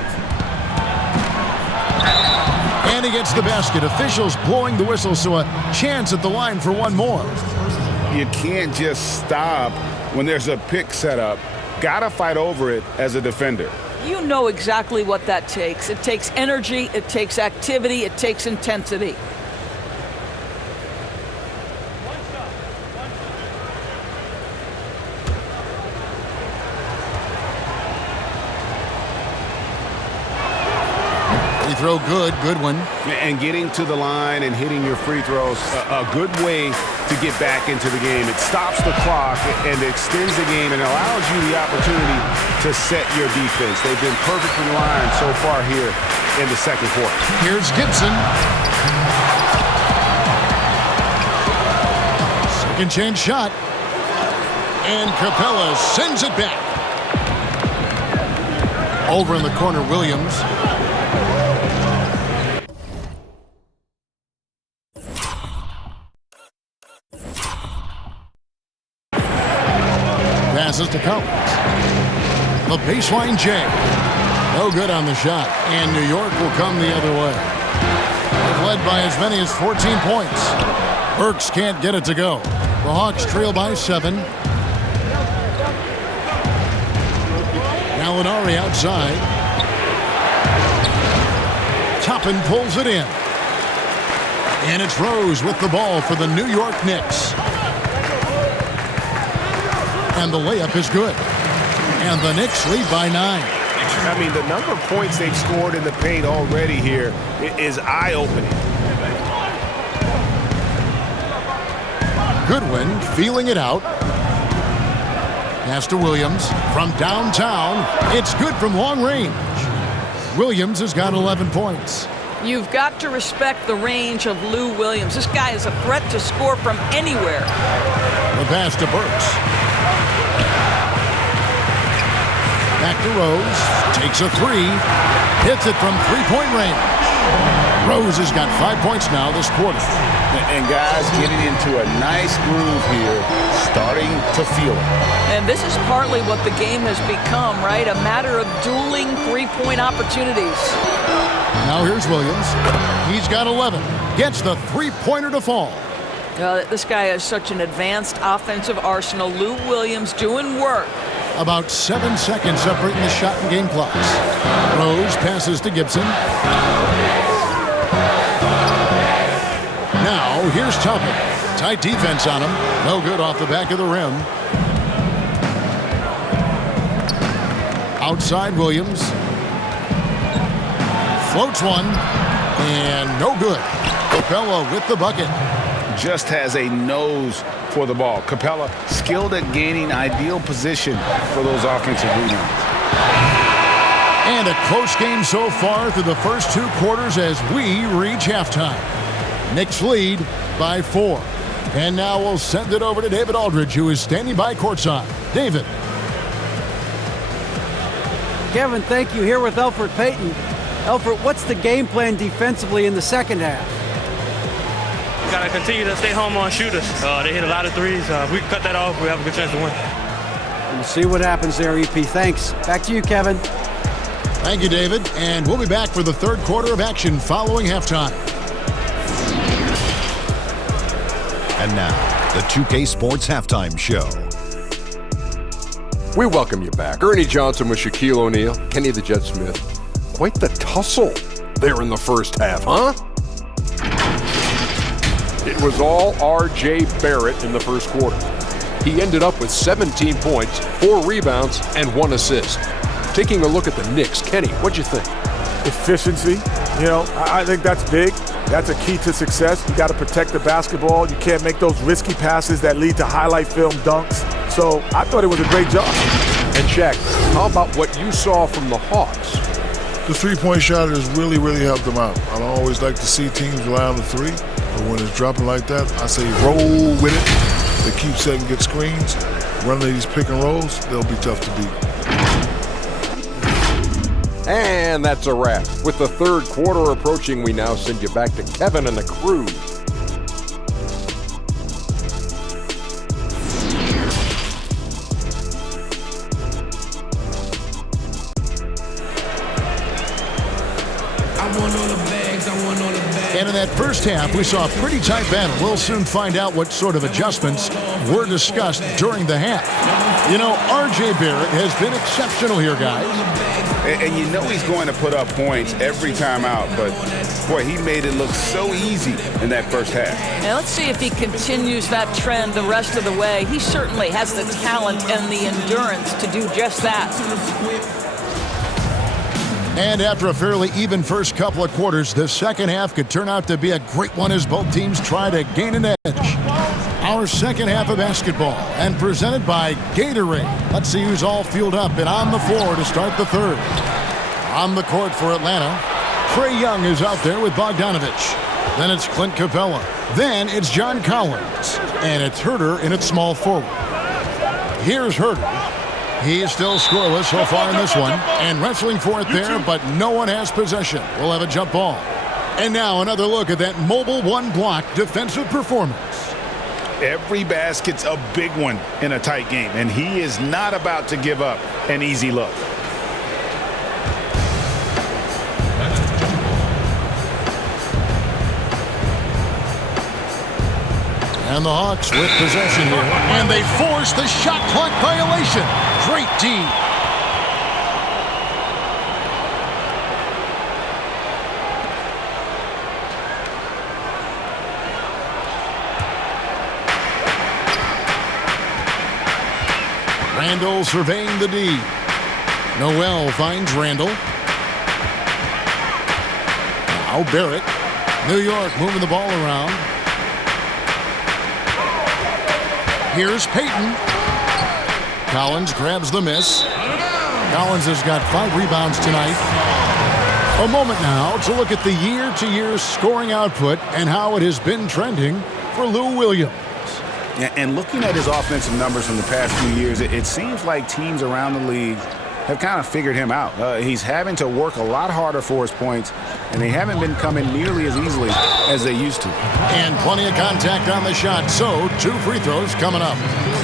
And he gets the basket. Officials blowing the whistle, so a chance at the line for one more. You can't just stop when there's a pick set up, gotta fight over it as a defender. You know exactly what that takes. It takes energy, it takes activity, it takes intensity. Free throw good, good one. And getting to the line and hitting your free throws, a good way to get back into the game. It stops the clock and extends the game and allows you the opportunity to set your defense. They've been perfectly lined so far here in the second quarter. Here's Gibson. Second chance shot. And Capella sends it back. Over in the corner, Williams. Passes to Collins. The baseline J. No good on the shot. And New York will come the other way. They've led by as many as 14 points. Burks can't get it to go. The Hawks trail by 7. Gallinari outside. Toppin pulls it in. And it's Rose with the ball for the New York Knicks. And the layup is good. And the Knicks lead by 9. I mean, the number of points they've scored in the paint already here is eye-opening. Goodwin feeling it out. Pass to Williams from downtown. It's good from long range. Williams has got 11 points. You've got to respect the range of Lou Williams. This guy is a threat to score from anywhere. The pass to Burks. Back to Rose. Takes a 3. Hits it from three-point range. Rose has got 5 points now this quarter. And guys getting into a nice groove here, starting to feel it. And this is partly what the game has become, right? A matter of dueling three-point opportunities. Now here's Williams. He's got 11. Gets the three-pointer to fall. This guy has such an advanced offensive arsenal. Lou Williams doing work. About 7 seconds separating the shot and game clocks. Rose passes to Gibson. Now here's Toppin. Tight defense on him. No good off the back of the rim. Outside Williams. Floats one. And no good. Capella with the bucket. Just has a nose for the ball. Capella skilled at gaining ideal position for those offensive rebounds. And a close game so far through the first 2 quarters as we reach halftime. Knicks lead by 4. And now we'll send it over to David Aldridge, who is standing by courtside. David. Kevin, thank you. Here with Elfrid Payton. Elfrid, what's the game plan defensively in the second half? We got to continue to stay home on shooters. They hit a lot of threes. If we can cut that off, we have a good chance to win. We'll see what happens there, EP. Thanks. Back to you, Kevin. Thank you, David. And we'll be back for the third quarter of action following halftime. And now, the 2K Sports Halftime Show. We welcome you back. Ernie Johnson with Shaquille O'Neal, Kenny the Jet Smith. Quite the tussle there in the first half, huh? It was all R.J. Barrett in the first quarter. He ended up with 17 points, 4 rebounds, and 1 assist. Taking a look at the Knicks, Kenny, what'd you think? Efficiency. You know, I think that's big. That's a key to success. You got to protect the basketball. You can't make those risky passes that lead to highlight film dunks. So I thought it was a great job. And Shaq, how about what you saw from the Hawks? The three-point shot has really, really helped them out. I don't always like to see teams rely on the three, but when it's dropping like that, I say roll with it. They keep setting good screens, running these pick and rolls, they'll be tough to beat. And that's a wrap. With the third quarter approaching, we now send you back to Kevin and the crew. And in that first half, we saw a pretty tight battle. We'll soon find out what sort of adjustments were discussed during the half. You know, R.J. Barrett has been exceptional here, guys. And you know he's going to put up points every time out, but, boy, he made it look so easy in that first half. Now, let's see if he continues that trend the rest of the way. He certainly has the talent and the endurance to do just that. And after a fairly even first couple of quarters, the second half could turn out to be a great one as both teams try to gain an edge. Our second half of basketball, and presented by Gatorade. Let's see who's all fueled up and on the floor to start the third. On the court for Atlanta, Trae Young is out there with Bogdanovich. Then it's Clint Capella. Then it's John Collins. And it's Herter in its small forward. Here's Herter. He is still scoreless so far in this one, and wrestling for it there, but no one has possession. We'll have a jump ball. And now another look at that mobile one-block defensive performance. Every basket's a big one in a tight game, and he is not about to give up an easy look. And the Hawks with possession here. And they force the shot clock violation. Great D. Randall surveying the D. Noel finds Randall. Now Barrett. New York moving the ball around. Here's Payton. Collins grabs the miss. Collins has got 5 rebounds tonight. A moment now to look at the year-to-year scoring output and how it has been trending for Lou Williams. And looking at his offensive numbers from the past few years, it seems like teams around the league have kind of figured him out. He's having to work a lot harder for his points, and they haven't been coming nearly as easily as they used to. And plenty of contact on the shot, so 2 free throws coming up.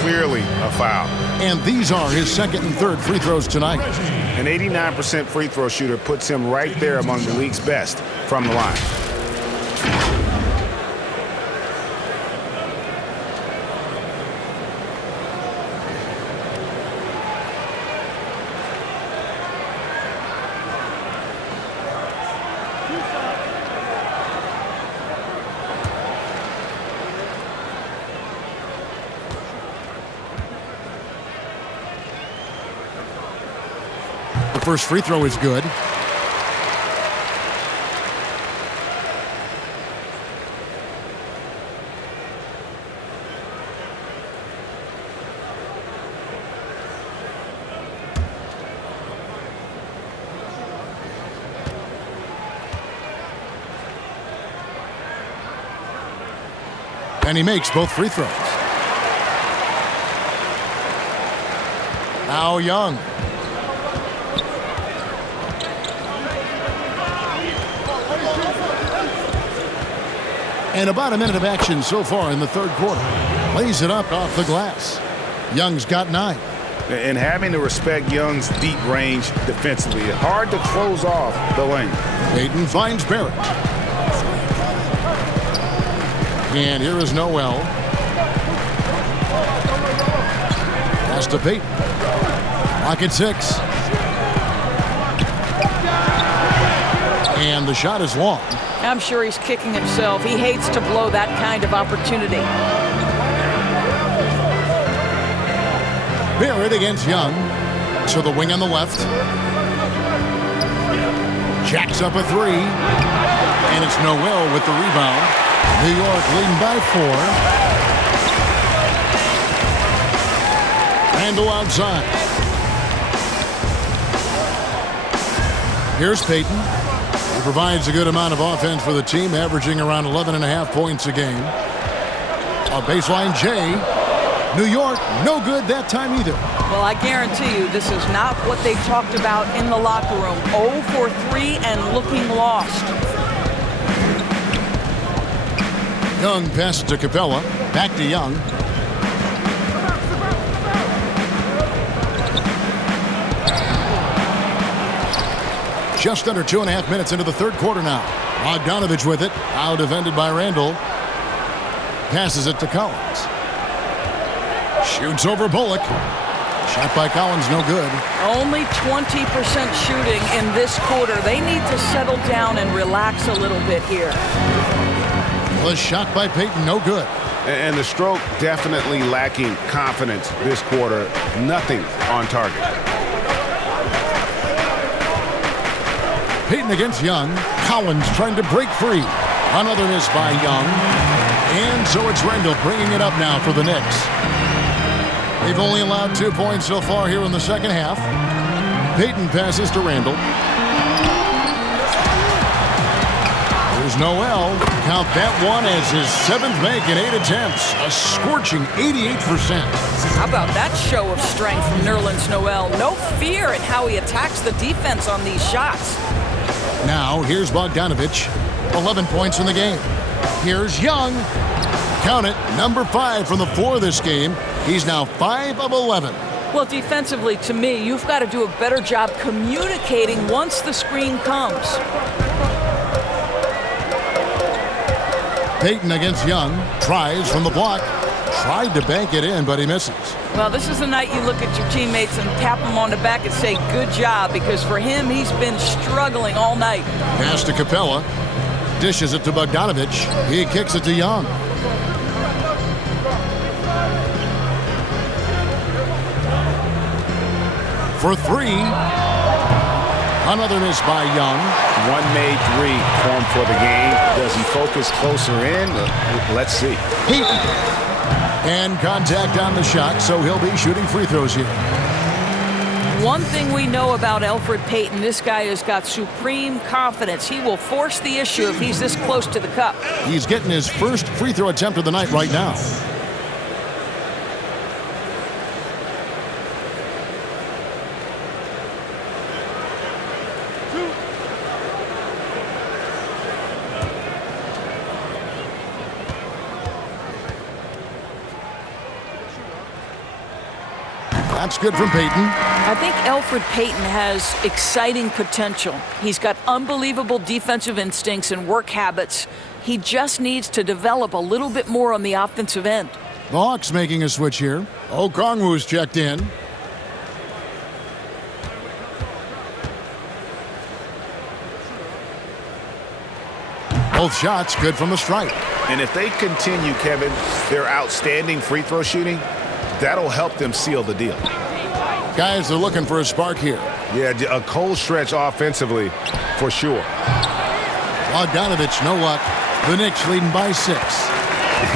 Clearly a foul. And these are his second and third free throws tonight. An 89% free throw shooter puts him right there among the league's best from the line. First free throw is good. And he makes both free throws. Now Young. And about a minute of action so far in the third quarter. Lays it up off the glass. Young's got 9. And having to respect Young's deep range defensively, hard to close off the lane. Payton finds Barrett. And here is Noel. Pass to Payton. Lock at 6. And the shot is long. I'm sure he's kicking himself. He hates to blow that kind of opportunity. Barrett against Young. So the wing on the left. Jacks up a 3. And it's Noel with the rebound. New York leading by 4. Randall outside. Here's Payton. He provides a good amount of offense for the team, averaging around 11.5 points a game. A baseline J. New York, no good that time either. Well, I guarantee you this is not what they talked about in the locker room. 0 for 3 and looking lost. Young passes to Capella. Back to Young. Just under 2.5 minutes into the third quarter now. Bogdanovich with it. Out defended by Randall. Passes it to Collins. Shoots over Bullock. Shot by Collins, no good. Only 20% shooting in this quarter. They need to settle down and relax a little bit here. The shot by Payton, no good. And the stroke definitely lacking confidence this quarter. Nothing on target. Payton against Young. Collins trying to break free. Another miss by Young. And so it's Randall bringing it up now for the Knicks. They've only allowed 2 points so far here in the second half. Payton passes to Randall. Here's Noel. Count that one as his 7th make in 8 attempts. A scorching 88%. How about that show of strength from Nerlens Noel? No fear in how he attacks the defense on these shots. Now, here's Bogdanovich. 11 points in the game. Here's Young. Count it, number 5 from the floor this game. He's now 5 of 11. Well, defensively, to me, you've got to do a better job communicating once the screen comes. Payton against Young. Tries from the block. Tried to bank it in, but he misses. Well, this is the night you look at your teammates and tap them on the back and say, good job, because for him, he's been struggling all night. Pass to Capella. Dishes it to Bogdanovich. He kicks it to Young. For 3. Another miss by Young. One made 3 for him for the game. Does he focus closer in? Let's see. Payton. And contact on the shot, so he'll be shooting free throws here. One thing we know about Elfrid Payton, this guy has got supreme confidence. He will force the issue if he's this close to the cup. He's getting his first free throw attempt of the night right now. That's good from Payton. I think Elfrid Payton has exciting potential. He's got unbelievable defensive instincts and work habits. He just needs to develop a little bit more on the offensive end. The Hawks making a switch here. Okongwu's checked in. Both shots good from the stripe. And if they continue, Kevin, their outstanding free throw shooting, that'll help them seal the deal. Guys are looking for a spark here. Yeah, a cold stretch offensively for sure. Bogdanovich, no luck. The Knicks leading by 6.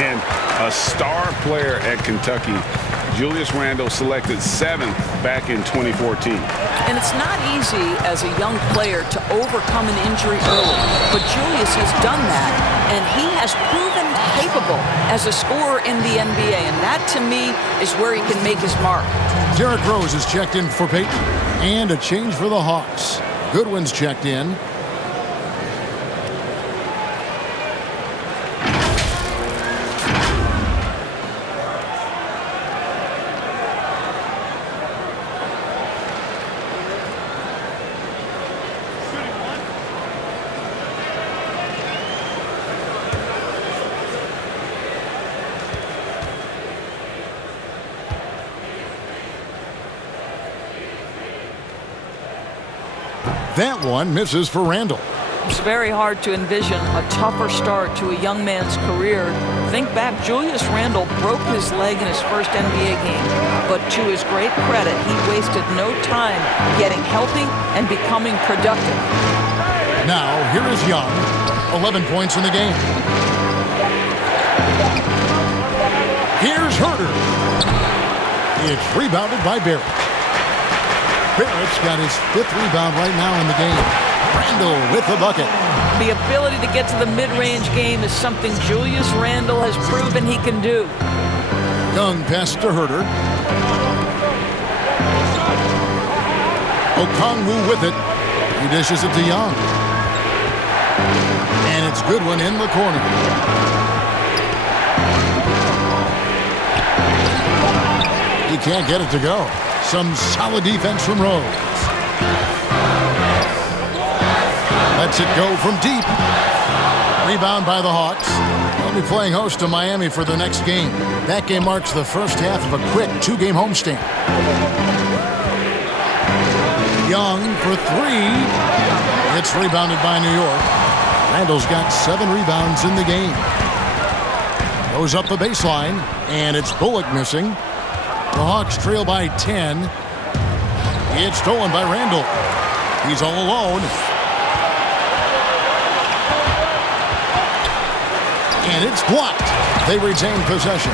And a star player at Kentucky, Julius Randle, selected 7th back in 2014. And it's not easy as a young player to overcome an injury early, but Julius has done that, and he has proven capable as a scorer in the NBA, and that, to me, is where he can make his mark. Derrick Rose is checked in for Payton, and a change for the Hawks. Goodwin's checked in. That one misses for Randall. It's very hard to envision a tougher start to a young man's career. Think back, Julius Randle broke his leg in his first NBA game, but to his great credit, he wasted no time getting healthy and becoming productive. Now, here is Young, 11 points in the game. Here's Herder. It's rebounded by Barrett. Barrett's got his 5th rebound right now in the game. Randall with the bucket. The ability to get to the mid-range game is something Julius Randle has proven he can do. Young pass to Herder. Okongwu with it. He dishes it to Young. And it's Goodwin in the corner. He can't get it to go. Some solid defense from Rose. Lets it go from deep. Rebound by the Hawks. They'll be playing host to Miami for the next game. That game marks the first half of a quick 2-game homestand. Young for 3. It's rebounded by New York. Randall's got 7 rebounds in the game. Goes up the baseline, and it's Bullock missing. The Hawks trail by 10. It's stolen by Randall. He's all alone. And it's blocked. They retain possession.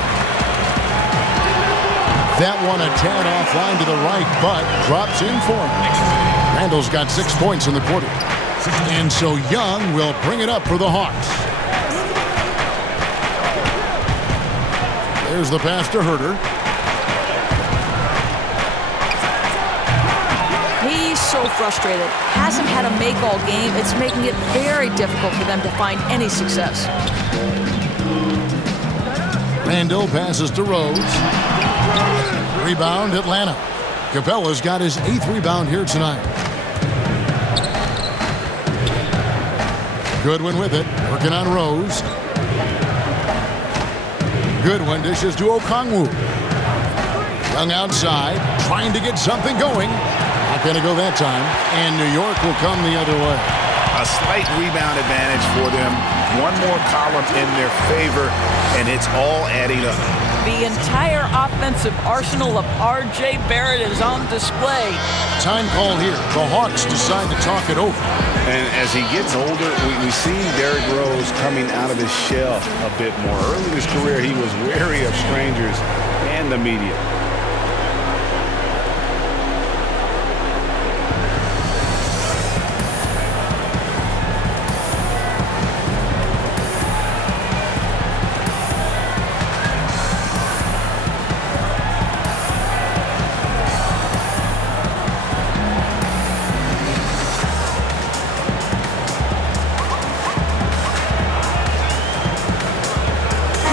That one a tad offline to the right, but drops in for him. Randall's got 6 points in the quarter. And so Young will bring it up for the Hawks. There's the pass to Herter. He's so frustrated. Hasn't had a make all game. It's making it very difficult for them to find any success. Randall passes to Rose. Rebound, Atlanta. Capella's got his 8th rebound here tonight. Goodwin with it, working on Rose. Goodwin dishes to Okongwu. Young outside, trying to get something going. Not going to go that time, and New York will come the other way. A slight rebound advantage for them. One more column in their favor, and it's all adding up. The entire offensive arsenal of R.J. Barrett is on display. Time call here. The Hawks decide to talk it over. And as he gets older, we see Derrick Rose coming out of his shell a bit more. Early in his career, he was wary of strangers and the media.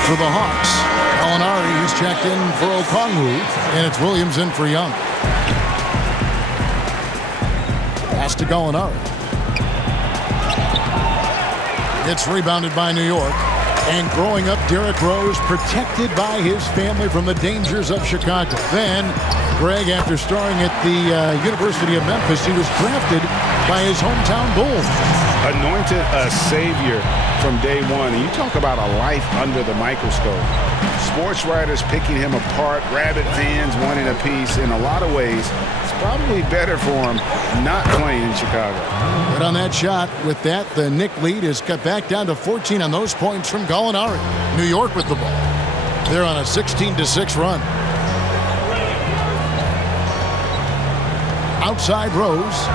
For the Hawks, Gallinari is checked in for Okongwu, and it's Williams in for Young. Pass to Gallinari. It's rebounded by New York, and growing up, Derrick Rose protected by his family from the dangers of Chicago. Then, Greg, after starring at the University of Memphis, he was drafted by his hometown Bulls. Anointed a savior from day one. And you talk about a life under the microscope. Sports writers picking him apart, rabid fans wanting a piece. In a lot of ways, it's probably better for him not playing in Chicago. But on that shot, with that, the Knicks lead is cut back down to 14 on those points from Gallinari. New York with the ball. They're on a 16-6 run. Outside Rose.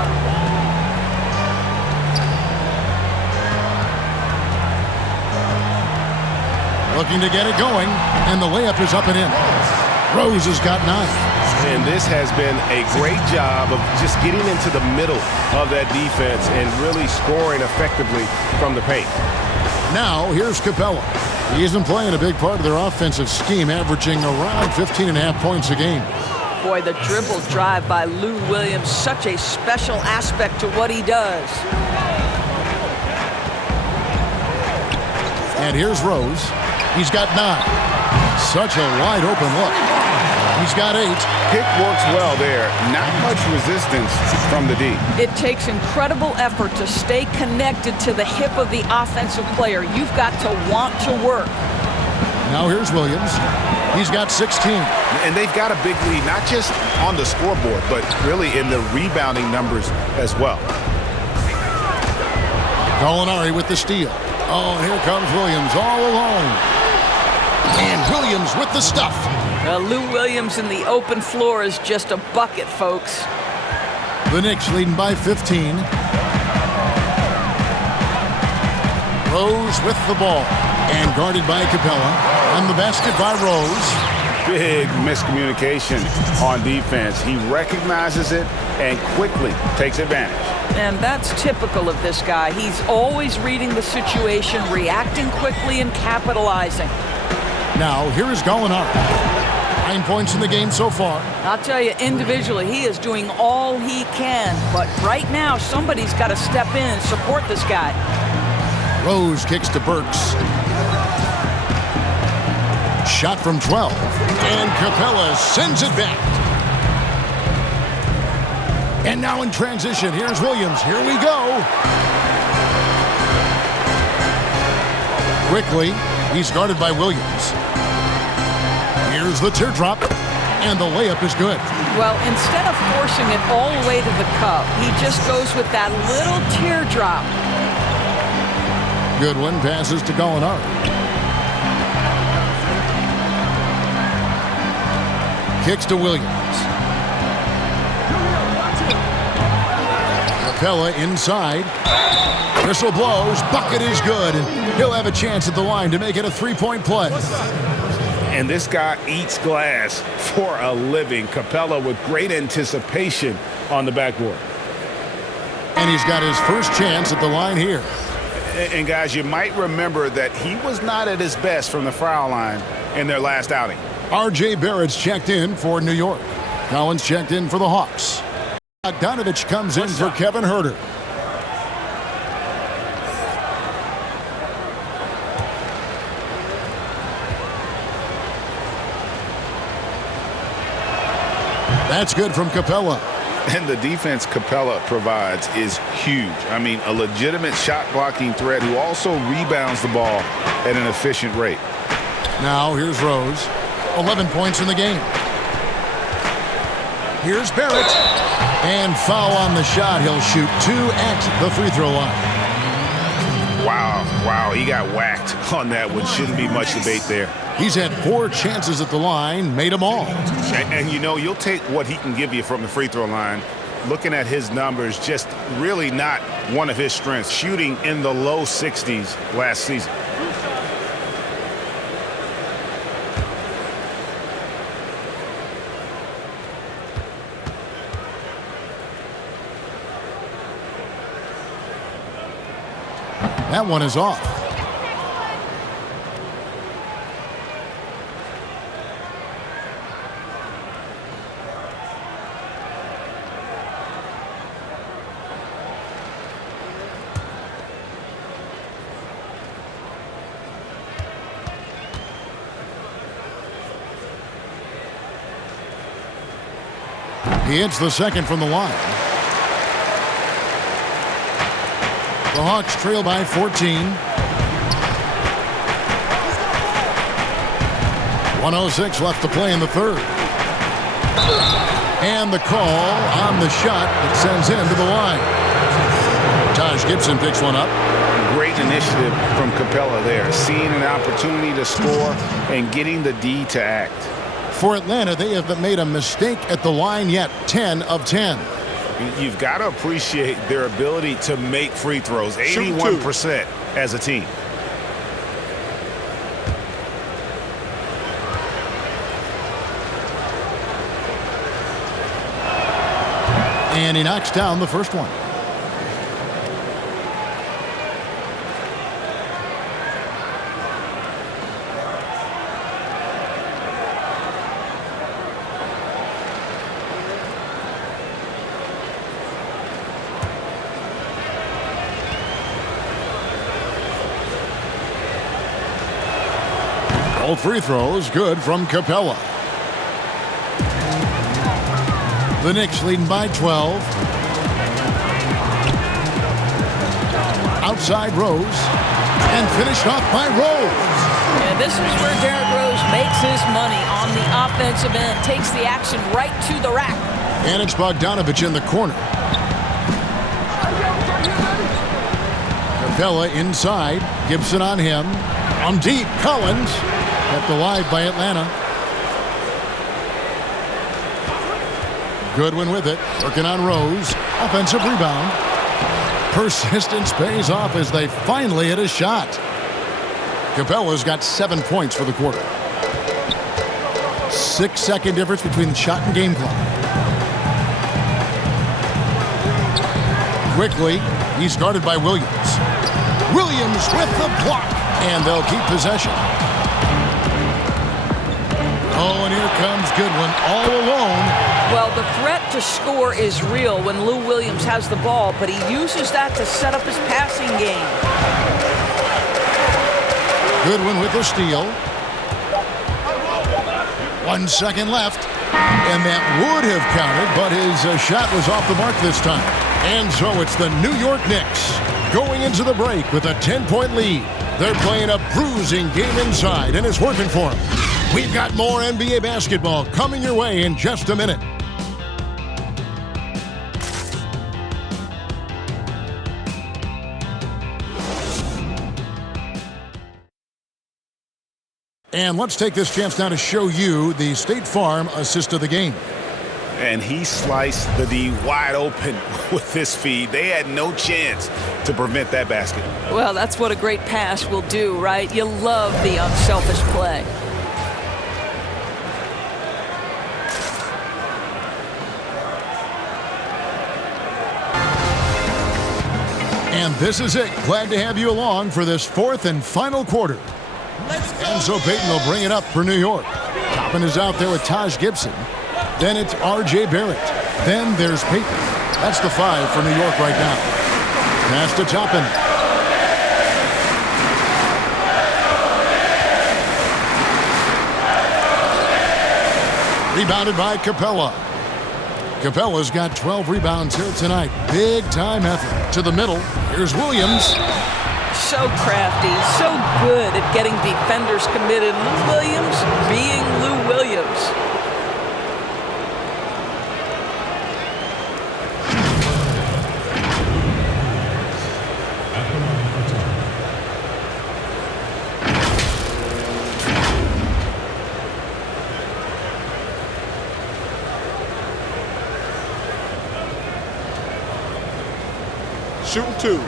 Looking to get it going, and the layup is up and in. Rose has got 9. And this has been a great job of just getting into the middle of that defense and really scoring effectively from the paint. Now, here's Capella. He isn't playing a big part of their offensive scheme, averaging around 15.5 points a game. Boy, the dribble drive by Lou Williams, such a special aspect to what he does. And here's Rose. He's got 9. Such a wide open look. He's got 8. Pick works well there. Not much resistance from the D. It takes incredible effort to stay connected to the hip of the offensive player. You've got to want to work. Now here's Williams. He's got 16. And they've got a big lead, not just on the scoreboard, but really in the rebounding numbers as well. Gallinari with the steal. Oh, here comes Williams all alone. And Williams with the stuff. Lou Williams in the open floor is just a bucket, folks. The Knicks leading by 15. Rose with the ball. And guarded by Capella. On the basket by Rose. Big miscommunication on defense. He recognizes it and quickly takes advantage. And that's typical of this guy. He's always reading the situation, reacting quickly, and capitalizing. Now, here is Gallinari. 9 points in the game so far. I'll tell you, individually, he is doing all he can. But right now, somebody's got to step in and support this guy. Rose kicks to Burks. Shot from 12. And Capella sends it back. And now in transition, here's Williams. Here we go. Quickly, he's guarded by Williams. Here's the teardrop. And the layup is good. Well, instead of forcing it all the way to the cup, he just goes with that little teardrop. Goodwin passes to Gallinari. Kicks to Williams. Capella inside. Whistle blows. Bucket is good. And he'll have a chance at the line to make it a three-point play. And this guy eats glass for a living. Capella with great anticipation on the backboard. And he's got his first chance at the line here. And guys, you might remember that he was not at his best from the foul line in their last outing. R.J. Barrett's checked in for New York. Collins checked in for the Hawks. Bogdanovich comes in for Kevin Huerter. That's good from Capella. And the defense Capella provides is huge. I mean, a legitimate shot-blocking threat who also rebounds the ball at an efficient rate. Now, here's Rose. 11 points in the game. Here's Barrett. And foul on the shot. He'll shoot 2 at the free throw line. Wow, he got whacked on that one. Shouldn't be much debate there. He's had 4 chances at the line, made them all. And you know, you'll take what he can give you from the free throw line. Looking at his numbers, just really not one of his strengths. Shooting in the low 60s last season. That one is off. He hits the second from the line. The Hawks trail by 14. 1:06 left to play in the third. And the call on the shot that sends him to the line. Taj Gibson picks one up. Great initiative from Capella there. Seeing an opportunity to score and getting the D to act. For Atlanta, they haven't made a mistake at the line yet. 10 of 10. You've got to appreciate their ability to make free throws. 81% as a team. And he knocks down the first one. All free throws good from Capella. The Knicks leading by 12. Outside Rose. And finished off by Rose. And this is where Derrick Rose makes his money on the offensive end. Takes the action right to the rack. And it's Bogdanovich in the corner. Capella inside. Gibson on him. On deep, Collins. Kept alive by Atlanta. Goodwin with it. Working on Rose. Offensive rebound. Persistence pays off as they finally hit a shot. Capella's got 7 points for the quarter. 6-second difference between the shot and game clock. Quickly, he's guarded by Williams. Williams with the block. And they'll keep possession. Oh, and here comes Goodwin all alone. Well, the threat to score is real when Lou Williams has the ball, but he uses that to set up his passing game. Goodwin with the steal. 1 second left. And that would have counted, but his shot was off the mark this time. And so it's the New York Knicks going into the break with a 10-point lead. They're playing a bruising game inside, and it's working for them. We've got more NBA basketball coming your way in just a minute. And let's take this chance now to show you the State Farm assist of the game. And he sliced the D wide open with this feed. They had no chance to prevent that basket. Well, that's what a great pass will do, right? You love the unselfish play. And this is it. Glad to have you along for this fourth and final quarter. And so Payton will bring it up for New York. Toppin is out there with Taj Gibson. Then it's R.J. Barrett. Then there's Payton. That's the 5 for New York right now. Pass to Toppin. Rebounded by Capella. Capella's got 12 rebounds here tonight. Big time effort. To the middle. Here's Williams. So crafty, so good at getting defenders committed. Lou Williams being Lou Williams. Shooting 2.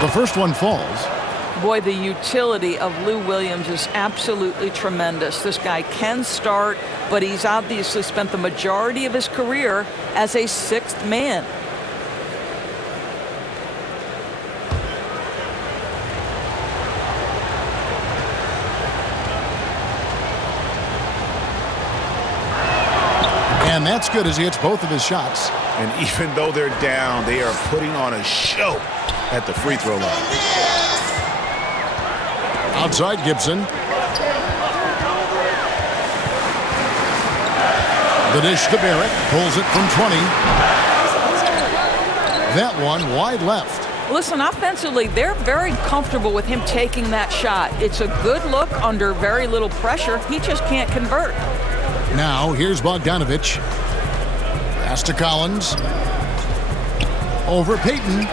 The first one falls. Boy, the utility of Lou Williams is absolutely tremendous. This guy can start, but he's obviously spent the majority of his career as a sixth man. And that's good as he hits both of his shots. And even though they're down, they are putting on a show at the free throw line. Outside Gibson. The dish to Barrett. Pulls it from 20. That one wide left. Listen, offensively, they're very comfortable with him taking that shot. It's a good look under very little pressure. He just can't convert. Now, here's Bogdanovich. Pass to Collins. Over Payton.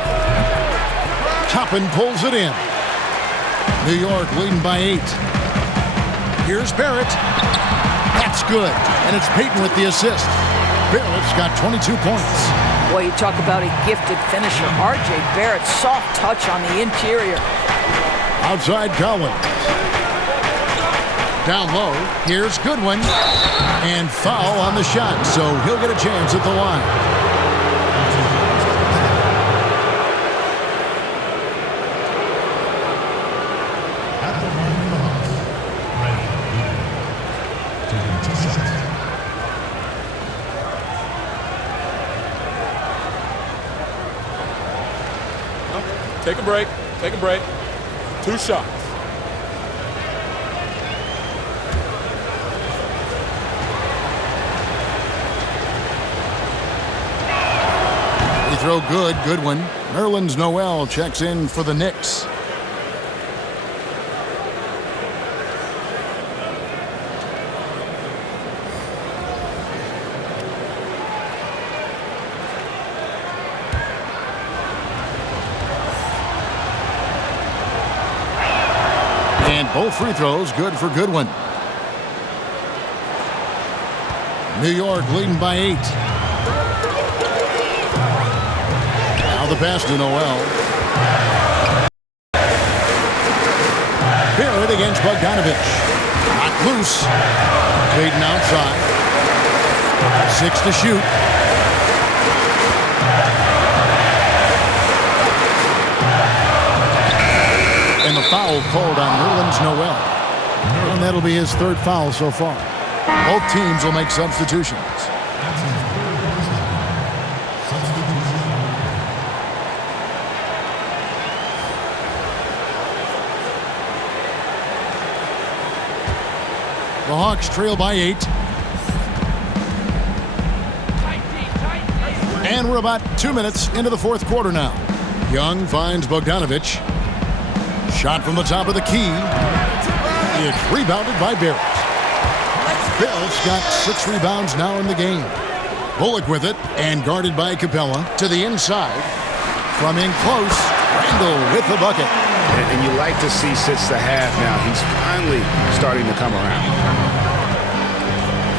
Toppin pulls it in. New York leading by 8. Here's Barrett. That's good. And it's Payton with the assist. Barrett's got 22 points. Boy, you talk about a gifted finisher. R.J. Barrett, soft touch on the interior. Outside Collins. Down low, here's Goodwin. And foul on the shot, so he'll get a chance at the line. Take a break. Take a break. 2 shots. Free throw good. Goodwin. Nerlens Noel checks in for the Knicks. And both free throws good for Goodwin. New York leading by 8. Now the pass to Noel. Barrett against Bogdanovich. Not loose. Payton outside. 6 to shoot. foul called on Nerlens Noel. And that'll be his third foul so far. Both teams will make substitutions. The Hawks trail by 8. And we're about 2 minutes into the fourth quarter now. Young finds Bogdanovic. Shot from the top of the key. It's rebounded by Barrett. Barrett's got 6 rebounds now in the game. Bullock with it and guarded by Capella to the inside. From in close, Randall with the bucket. And you like to see since the half now, he's finally starting to come around.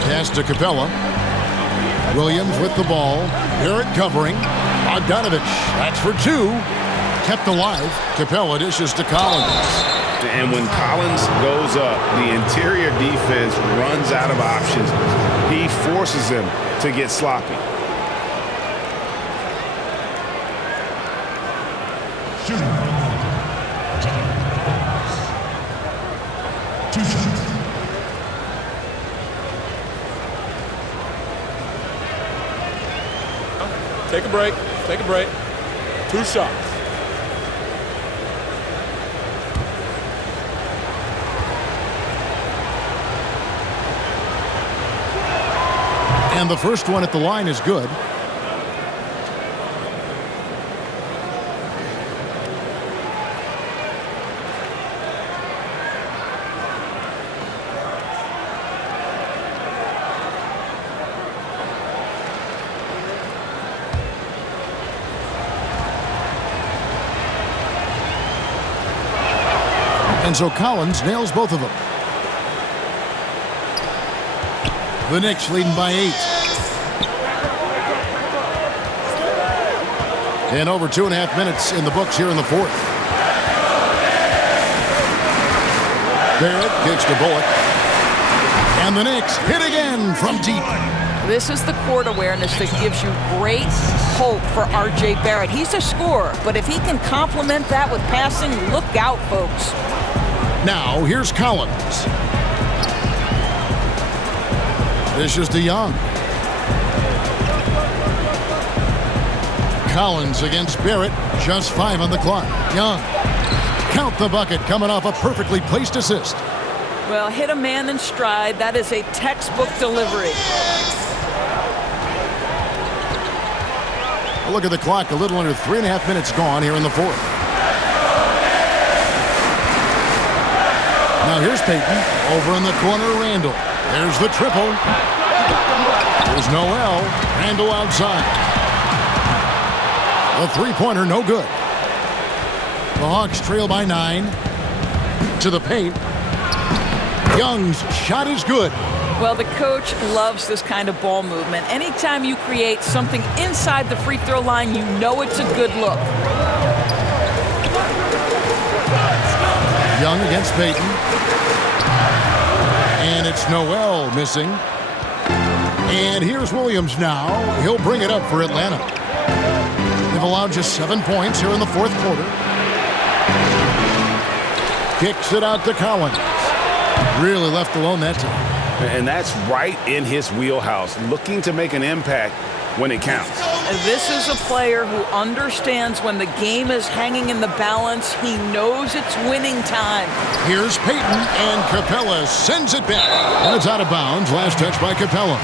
Pass to Capella. Williams with the ball. Barrett covering. Bogdanovic, that's for 2. Kept alive. Capella dishes to Collins. And when Collins goes up, the interior defense runs out of options. He forces them to get sloppy. Take a break. Take a break. 2 shots. And the first one at the line is good. And so Collins nails both of them. The Knicks leading by 8. And over 2.5 minutes in the books here in the fourth. Barrett kicks to Bullock. And the Knicks hit again from deep. This is the court awareness that gives you great hope for R.J. Barrett. He's a scorer, but if he can complement that with passing, look out, folks. Now, here's Collins. This is DeYoung. Collins against Barrett. Just 5 on the clock. Young. Count the bucket coming off a perfectly placed assist. Well, hit a man in stride. That is a textbook delivery. Look at the clock. A little under 3.5 minutes gone here in the fourth. Now here's Payton. Over in the corner, Randall. There's the triple. There's Noel. Randall outside. The three-pointer, no good. The Hawks trail by 9. To the paint. Young's shot is good. Well, the coach loves this kind of ball movement. Anytime you create something inside the free throw line, you know it's a good look. Young against Payton. And it's Noel missing. And here's Williams now. He'll bring it up for Atlanta. They've allowed just 7 points here in the fourth quarter. Kicks it out to Collins. Really left alone that time. And that's right in his wheelhouse, looking to make an impact when it counts. This is a player who understands when the game is hanging in the balance. He knows it's winning time. Here's Payton, and Capella sends it back. And it's out of bounds. Last touch by Capella.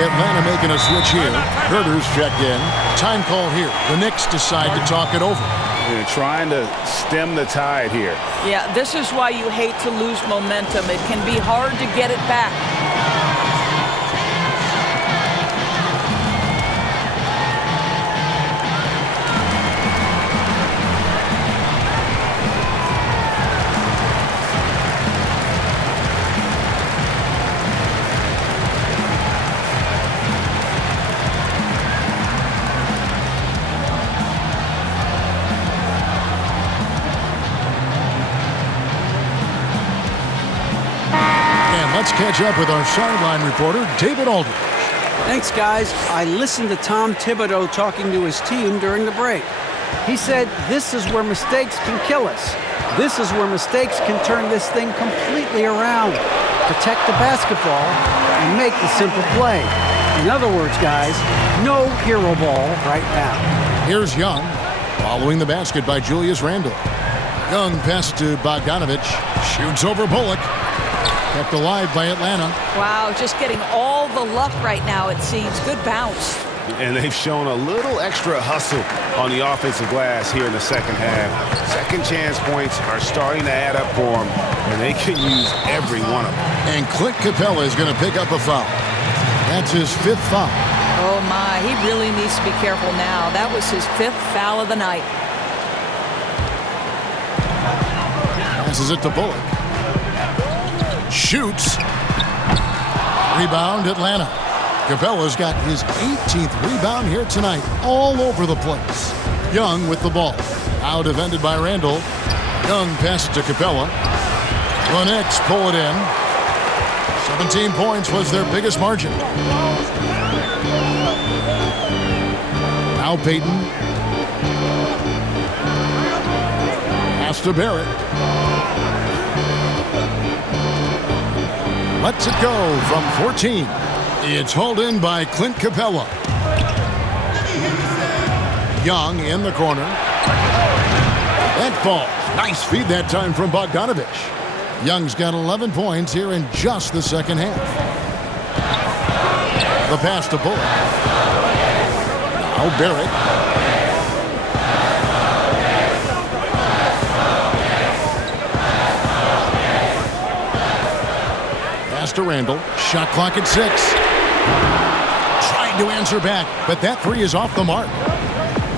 Atlanta making a switch here. Herter's checked in. Time call here. The Knicks decide to talk it over. They're trying to stem the tide here. Yeah, this is why you hate to lose momentum. It can be hard to get it back. Let's catch up with our sideline reporter, David Aldridge. Thanks, guys. I listened to Tom Thibodeau talking to his team during the break. He said, "This is where mistakes can kill us. This is where mistakes can turn this thing completely around. Protect the basketball and make the simple play." In other words, guys, no hero ball right now. Here's Young, following the basket by Julius Randle. Young passes to Bogdanovich, shoots over Bullock. Kept alive by Atlanta. Wow, just getting all the luck right now, it seems. Good bounce. And they've shown a little extra hustle on the offensive glass here in the second half. Second chance points are starting to add up for them, and they can use every one of them. And Clint Capella is going to pick up a foul. That's his 5th foul. Oh, my. He really needs to be careful now. That was his 5th foul of the night. Passes it to Bullock. Shoots. Rebound, Atlanta. Capella's got his 18th rebound here tonight, all over the place. Young with the ball. Now defended by Randle. Young passes to Capella. The Knicks pull it in. 17 points was their biggest margin. Now Payton. Pass to Barrett. Lets it go from 14. It's hauled in by Clint Capella. Young in the corner. That falls. Nice feed that time from Bogdanovich. Young's got 11 points here in just the second half. The pass to Bullock. Now Barrett. Pass to Randle. Shot clock at 6. Tried to answer back, but that three is off the mark.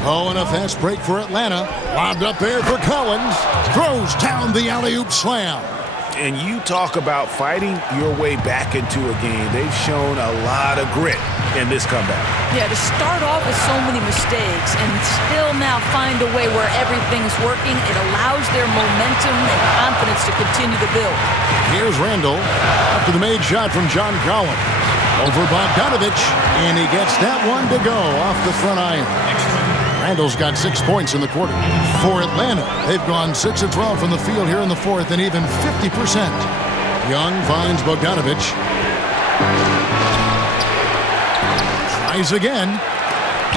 Oh, and a fast break for Atlanta. Lobbed up there for Collins. Throws down the alley-oop slam. And you talk about fighting your way back into a game. They've shown a lot of grit in this comeback. Yeah, to start off with so many mistakes and still now find a way where everything's working, it allows their momentum and confidence to continue to build. Here's Randle after the made shot from John Collins. Over Bogdanovich, and he gets that one to go off the front iron. Randle's got 6 points in the quarter. For Atlanta, they've gone 6 of 12 from the field here in the fourth and even 50%. Young finds Bogdanovich. Tries again.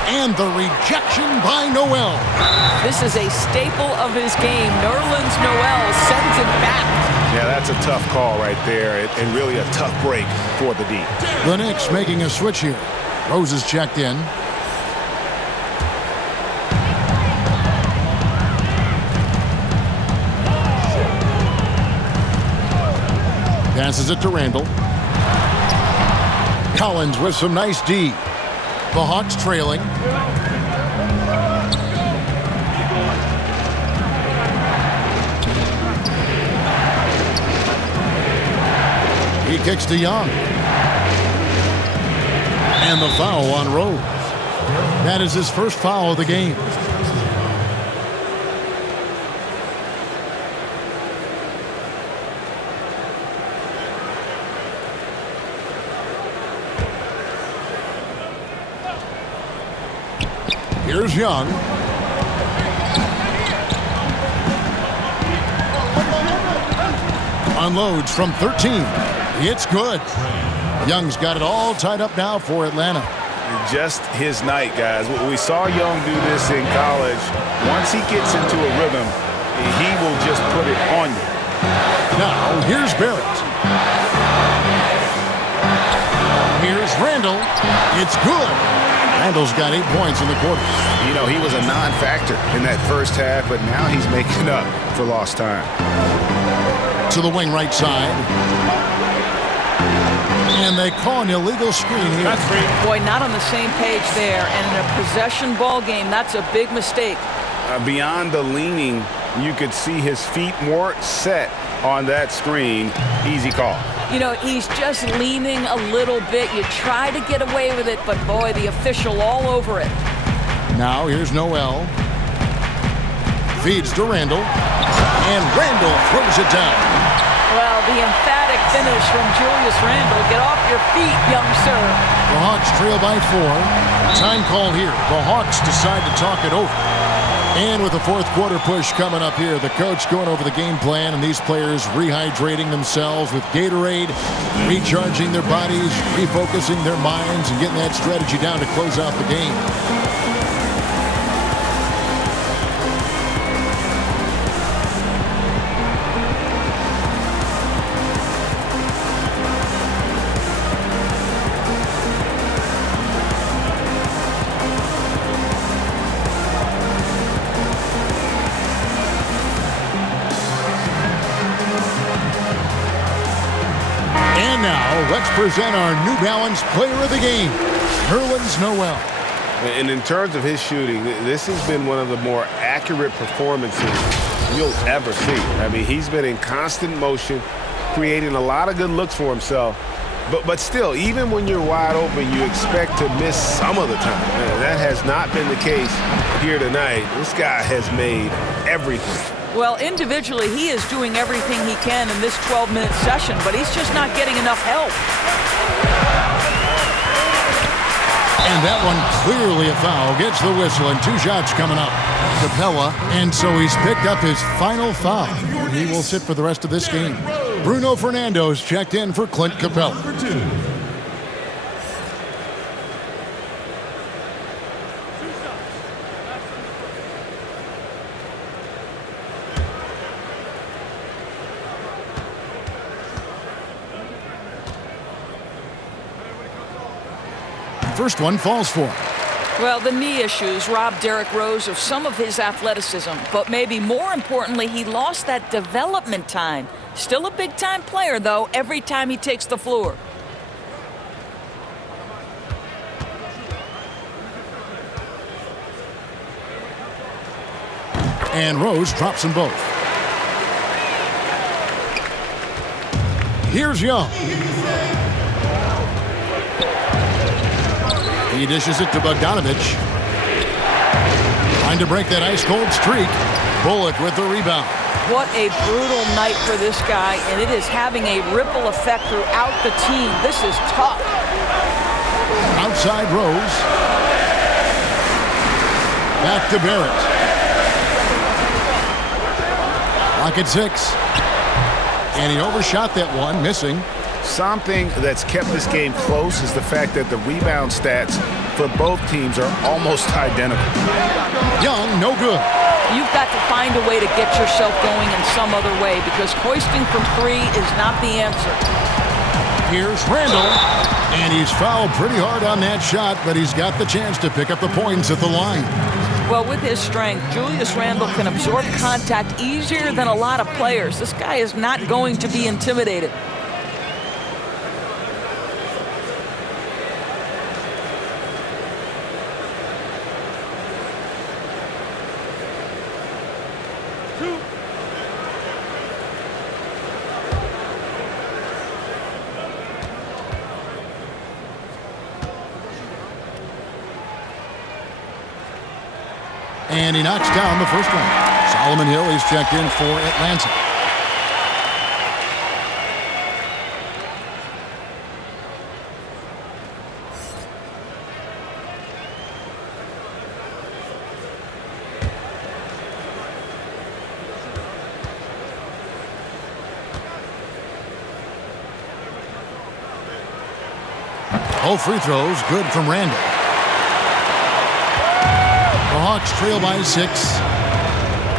And the rejection by Noel. This is a staple of his game. Nerlens Noel sends it back. Yeah, that's a tough call right there, and really a tough break for the D. The Knicks making a switch here. Rose is checked in. Passes it to Randle. Collins with some nice D. The Hawks trailing. He kicks to Young. And the foul on Rose. That is his first foul of the game. Here's Young. Unloads from 13. It's good. Young's got it all tied up now for Atlanta. Just his night, guys. We saw Young do this in college. Once he gets into a rhythm, he will just put it on you. Now, here's Barrett. Here's Randle. It's good. Randle's got 8 points in the quarter. You know, he was a non-factor in that first half, but now he's making up for lost time. To the wing right side. And they call an illegal screen here. That's free. Boy, not on the same page there. And in a possession ball game, that's a big mistake. Beyond the leaning, you could see his feet more set on that screen. Easy call. You know, he's just leaning a little bit. You try to get away with it, but boy, the official all over it. Now here's Noel. Feeds to Randle. And Randle throws it down. Well, the emphatic finish from Julius Randle. Get off your feet, young sir. The Hawks trail by 4. Time call here. The Hawks decide to talk it over. And with the fourth quarter push coming up here, the coach going over the game plan, and these players rehydrating themselves with Gatorade, recharging their bodies, refocusing their minds, and getting that strategy down to close out the game. Let's present our New Balance Player of the Game, Nerlens Noel. And in terms of his shooting, this has been one of the more accurate performances you'll ever see. I mean, he's been in constant motion, creating a lot of good looks for himself. But still, even when you're wide open, you expect to miss some of the time. Man, that has not been the case here tonight. This guy has made everything. Well, individually, he is doing everything he can in this 12-minute session, but he's just not getting enough help. And that one clearly a foul. Gets the whistle, and 2 shots coming up. Capella, and so he's picked up his final foul. He will sit for the rest of this game. Bruno Fernando's checked in for Clint Capella. First one falls for him. Well, the knee issues robbed Derrick Rose of some of his athleticism, but maybe more importantly, he lost that development time. Still a big-time player, though, every time he takes the floor. And Rose drops them both. Here's Young. He dishes it to Bogdanovich. Trying to break that ice-cold streak. Bullock with the rebound. What a brutal night for this guy, and it is having a ripple effect throughout the team. This is tough. Outside Rose. Back to Barrett. Lock at 6. And he overshot that one, missing. Something that's kept this game close is the fact that the rebound stats for both teams are almost identical. Young, no good. You've got to find a way to get yourself going in some other way, because hoisting from 3 is not the answer. Here's Randle, and he's fouled pretty hard on that shot, but he's got the chance to pick up the points at the line. Well, with his strength, Julius Randle can absorb contact easier than a lot of players. This guy is not going to be intimidated. And he knocks down the first one. Solomon Hill, he's checked in for Atlanta. All free throws good from Randle. The Hawks trail by 6.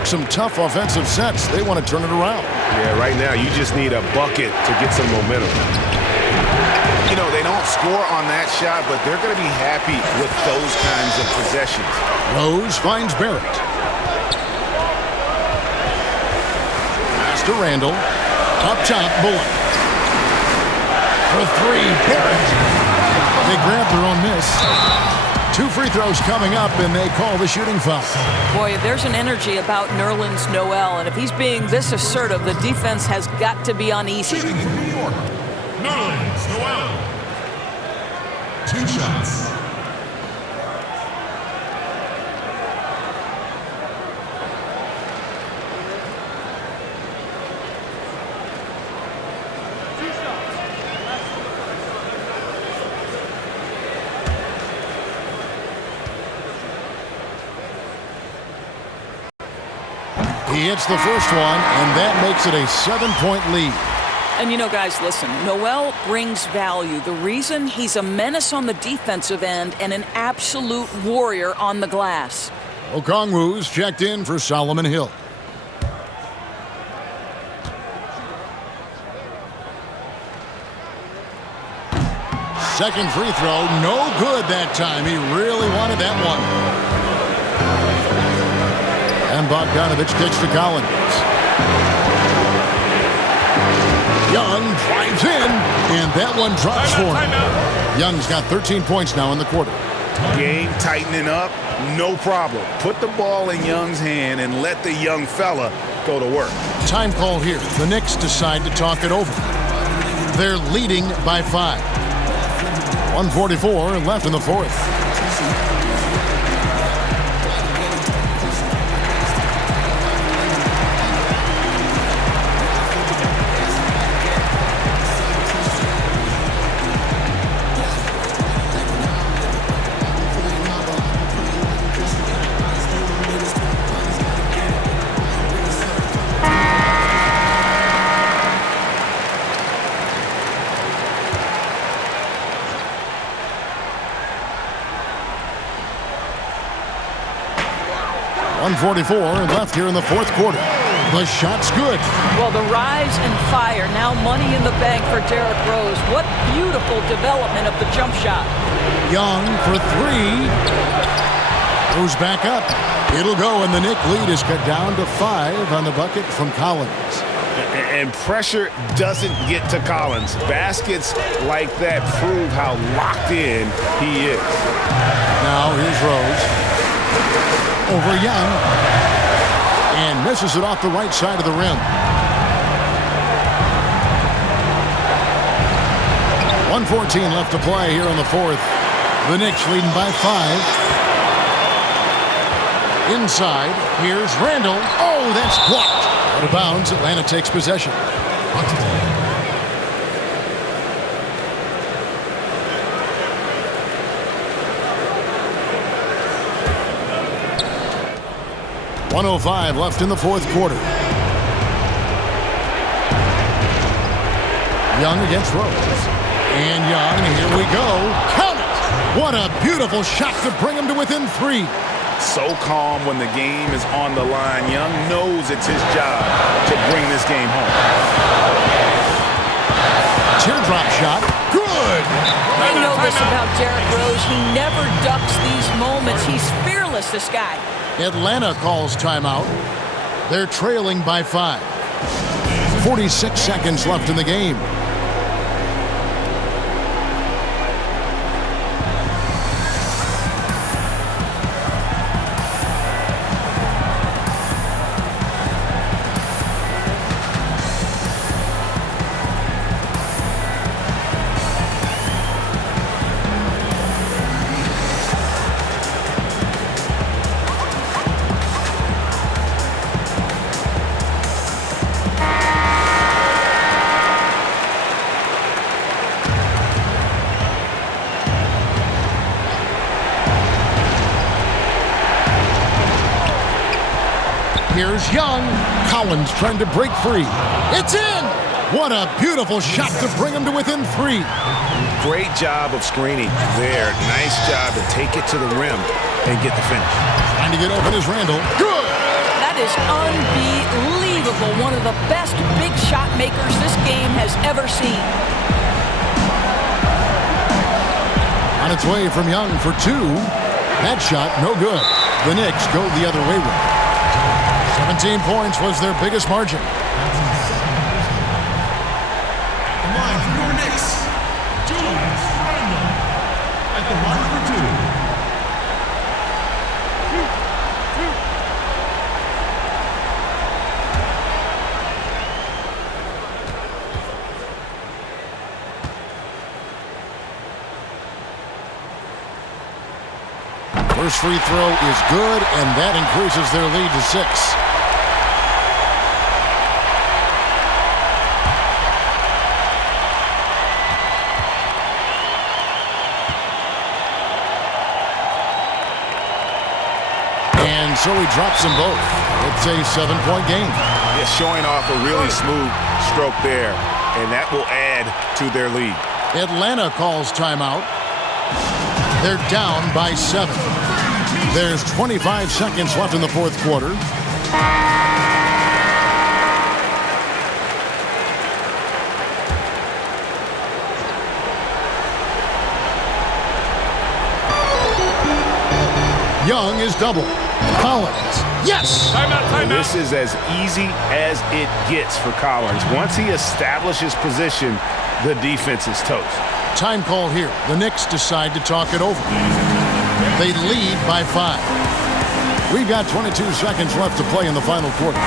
Some tough offensive sets. They want to turn it around. Yeah, right now you just need a bucket to get some momentum. You know, they don't score on that shot, but they're going to be happy with those kinds of possessions. Rose finds Barrett. Pass to Randle. Up top, Bullock. For 3, Barrett. They grab their own miss. 2 free throws coming up, and they call the shooting foul. Boy, there's an energy about Nerlens Noel, and if he's being this assertive, the defense has got to be uneasy. Shooting from New York, Nerlens Noel. 2 shots. He hits the first one, and that makes it a 7-point lead. And you know, guys, listen, Noel brings value. The reason he's a menace on the defensive end and an absolute warrior on the glass. Okongwu's checked in for Solomon Hill. Second free throw, no good that time. He really wanted that one. And Bogdanovich kicks to Collins. Young drives in, and that one drops for him. Young's got 13 points now in the quarter. Game tightening up, no problem. Put the ball in Young's hand and let the young fella go to work. Time call here. The Knicks decide to talk it over. They're leading by 5. 1:44 left in the fourth. .144 left here in the fourth quarter. The shot's good. Well, the rise and fire, now money in the bank for Derrick Rose. What beautiful development of the jump shot. Young for 3. Goes back up. It'll go, and the Knicks lead is cut down to 5 on the bucket from Collins. And pressure doesn't get to Collins. Baskets like that prove how locked in he is. Now here's Rose. Over Young, and misses it off the right side of the rim. 1:14 left to play here in the fourth. The Knicks leading by 5. Inside, here's Randall. Oh, that's blocked. Out of bounds, Atlanta takes possession. 1:05 left in the fourth quarter. Young against Rose. And Young, here we go. Count it! What a beautiful shot to bring him to within 3. So calm when the game is on the line. Young knows it's his job to bring this game home. Teardrop shot. Good! We know this about Derrick Rose. He never ducks these moments. He's fearless, this guy. Atlanta calls timeout. They're trailing by 5. 46 seconds left in the game. Here's Young. Collins trying to break free. It's in! What a beautiful shot to bring him to within 3. Great job of screening there. Nice job to take it to the rim and get the finish. Trying to get open is Randall. Good! That is unbelievable. One of the best big shot makers this game has ever seen. On its way from Young for 2. That shot, no good. The Knicks go the other way with it. 17 points was their biggest margin. Line for your Knicks, Julius Randle at the line for 2. First free throw is good, and that increases their lead to 6. And and so he drops them both. It's a 7-point game. Yeah, showing off a really smooth stroke there, and that will add to their lead. Atlanta calls timeout. They're down by 7. There's 25 seconds left in the fourth quarter. Young is double. Collins. Yes! And this is as easy as it gets for Collins. Once he establishes position, the defense is toast. Time call here. The Knicks decide to talk it over. They lead by 5. We've got 22 seconds left to play in the final quarter.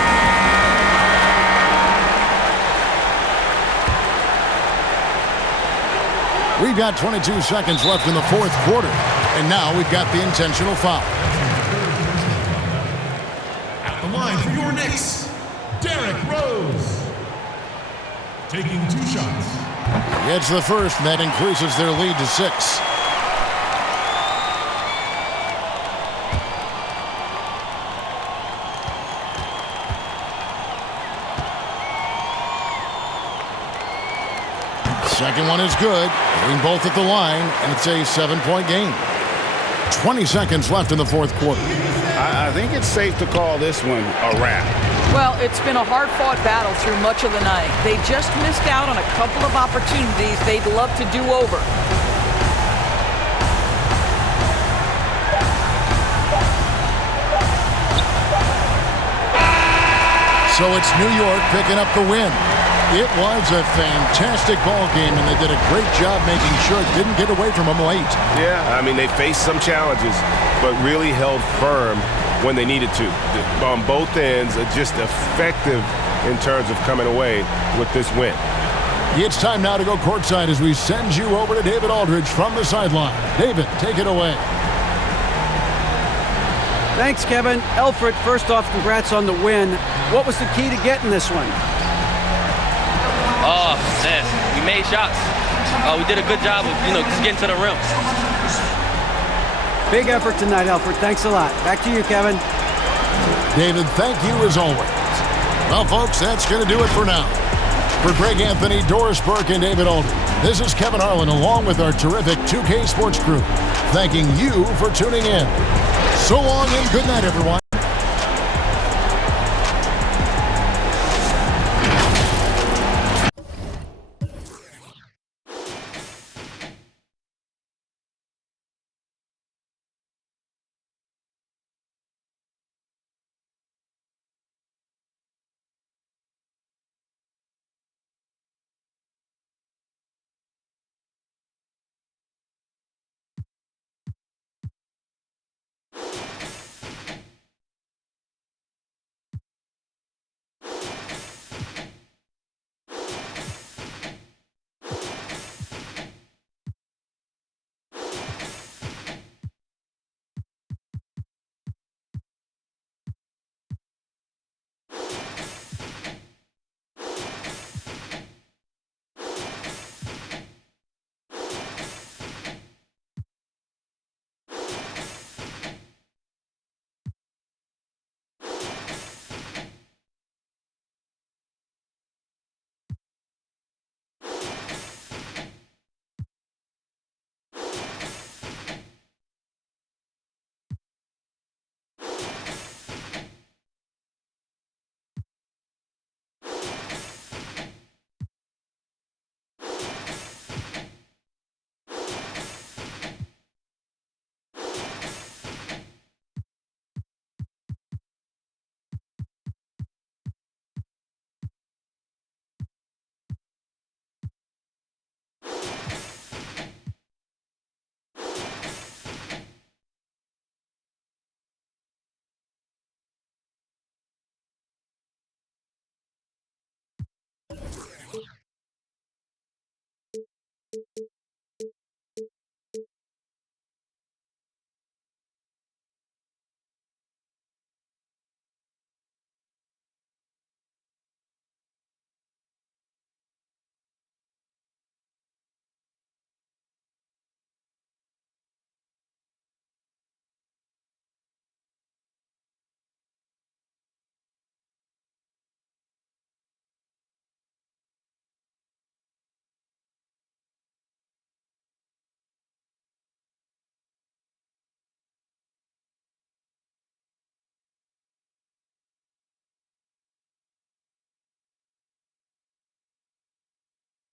We've got 22 seconds left in the fourth quarter. And now we've got the intentional foul. At the line for your Knicks, Derrick Rose. Taking 2 shots. Gets the first, and that increases their lead to 6. Second one is good. Hitting both at the line, and it's a 7-point game. 20 seconds left in the fourth quarter. I think it's safe to call this one a wrap. Well, it's been a hard-fought battle through much of the night. They just missed out on a couple of opportunities they'd love to do over. So it's New York picking up the win. It was a fantastic ball game, and they did a great job making sure it didn't get away from them late. Yeah, I mean, they faced some challenges, but really held firm when they needed to. On both ends, just effective in terms of coming away with this win. It's time now to go courtside as we send you over to David Aldridge from the sideline. David, take it away. Thanks, Kevin. Elfrid, first off, congrats on the win. What was the key to getting this one? Oh, man, we made shots. We did a good job of, just getting to the rim. Big effort tonight, Elfrid. Thanks a lot. Back to you, Kevin. David, thank you as always. Well, folks, that's going to do it for now. For Greg Anthony, Doris Burke, and David Aldridge, this is Kevin Harlan along with our terrific 2K Sports crew, thanking you for tuning in. So long and good night, everyone.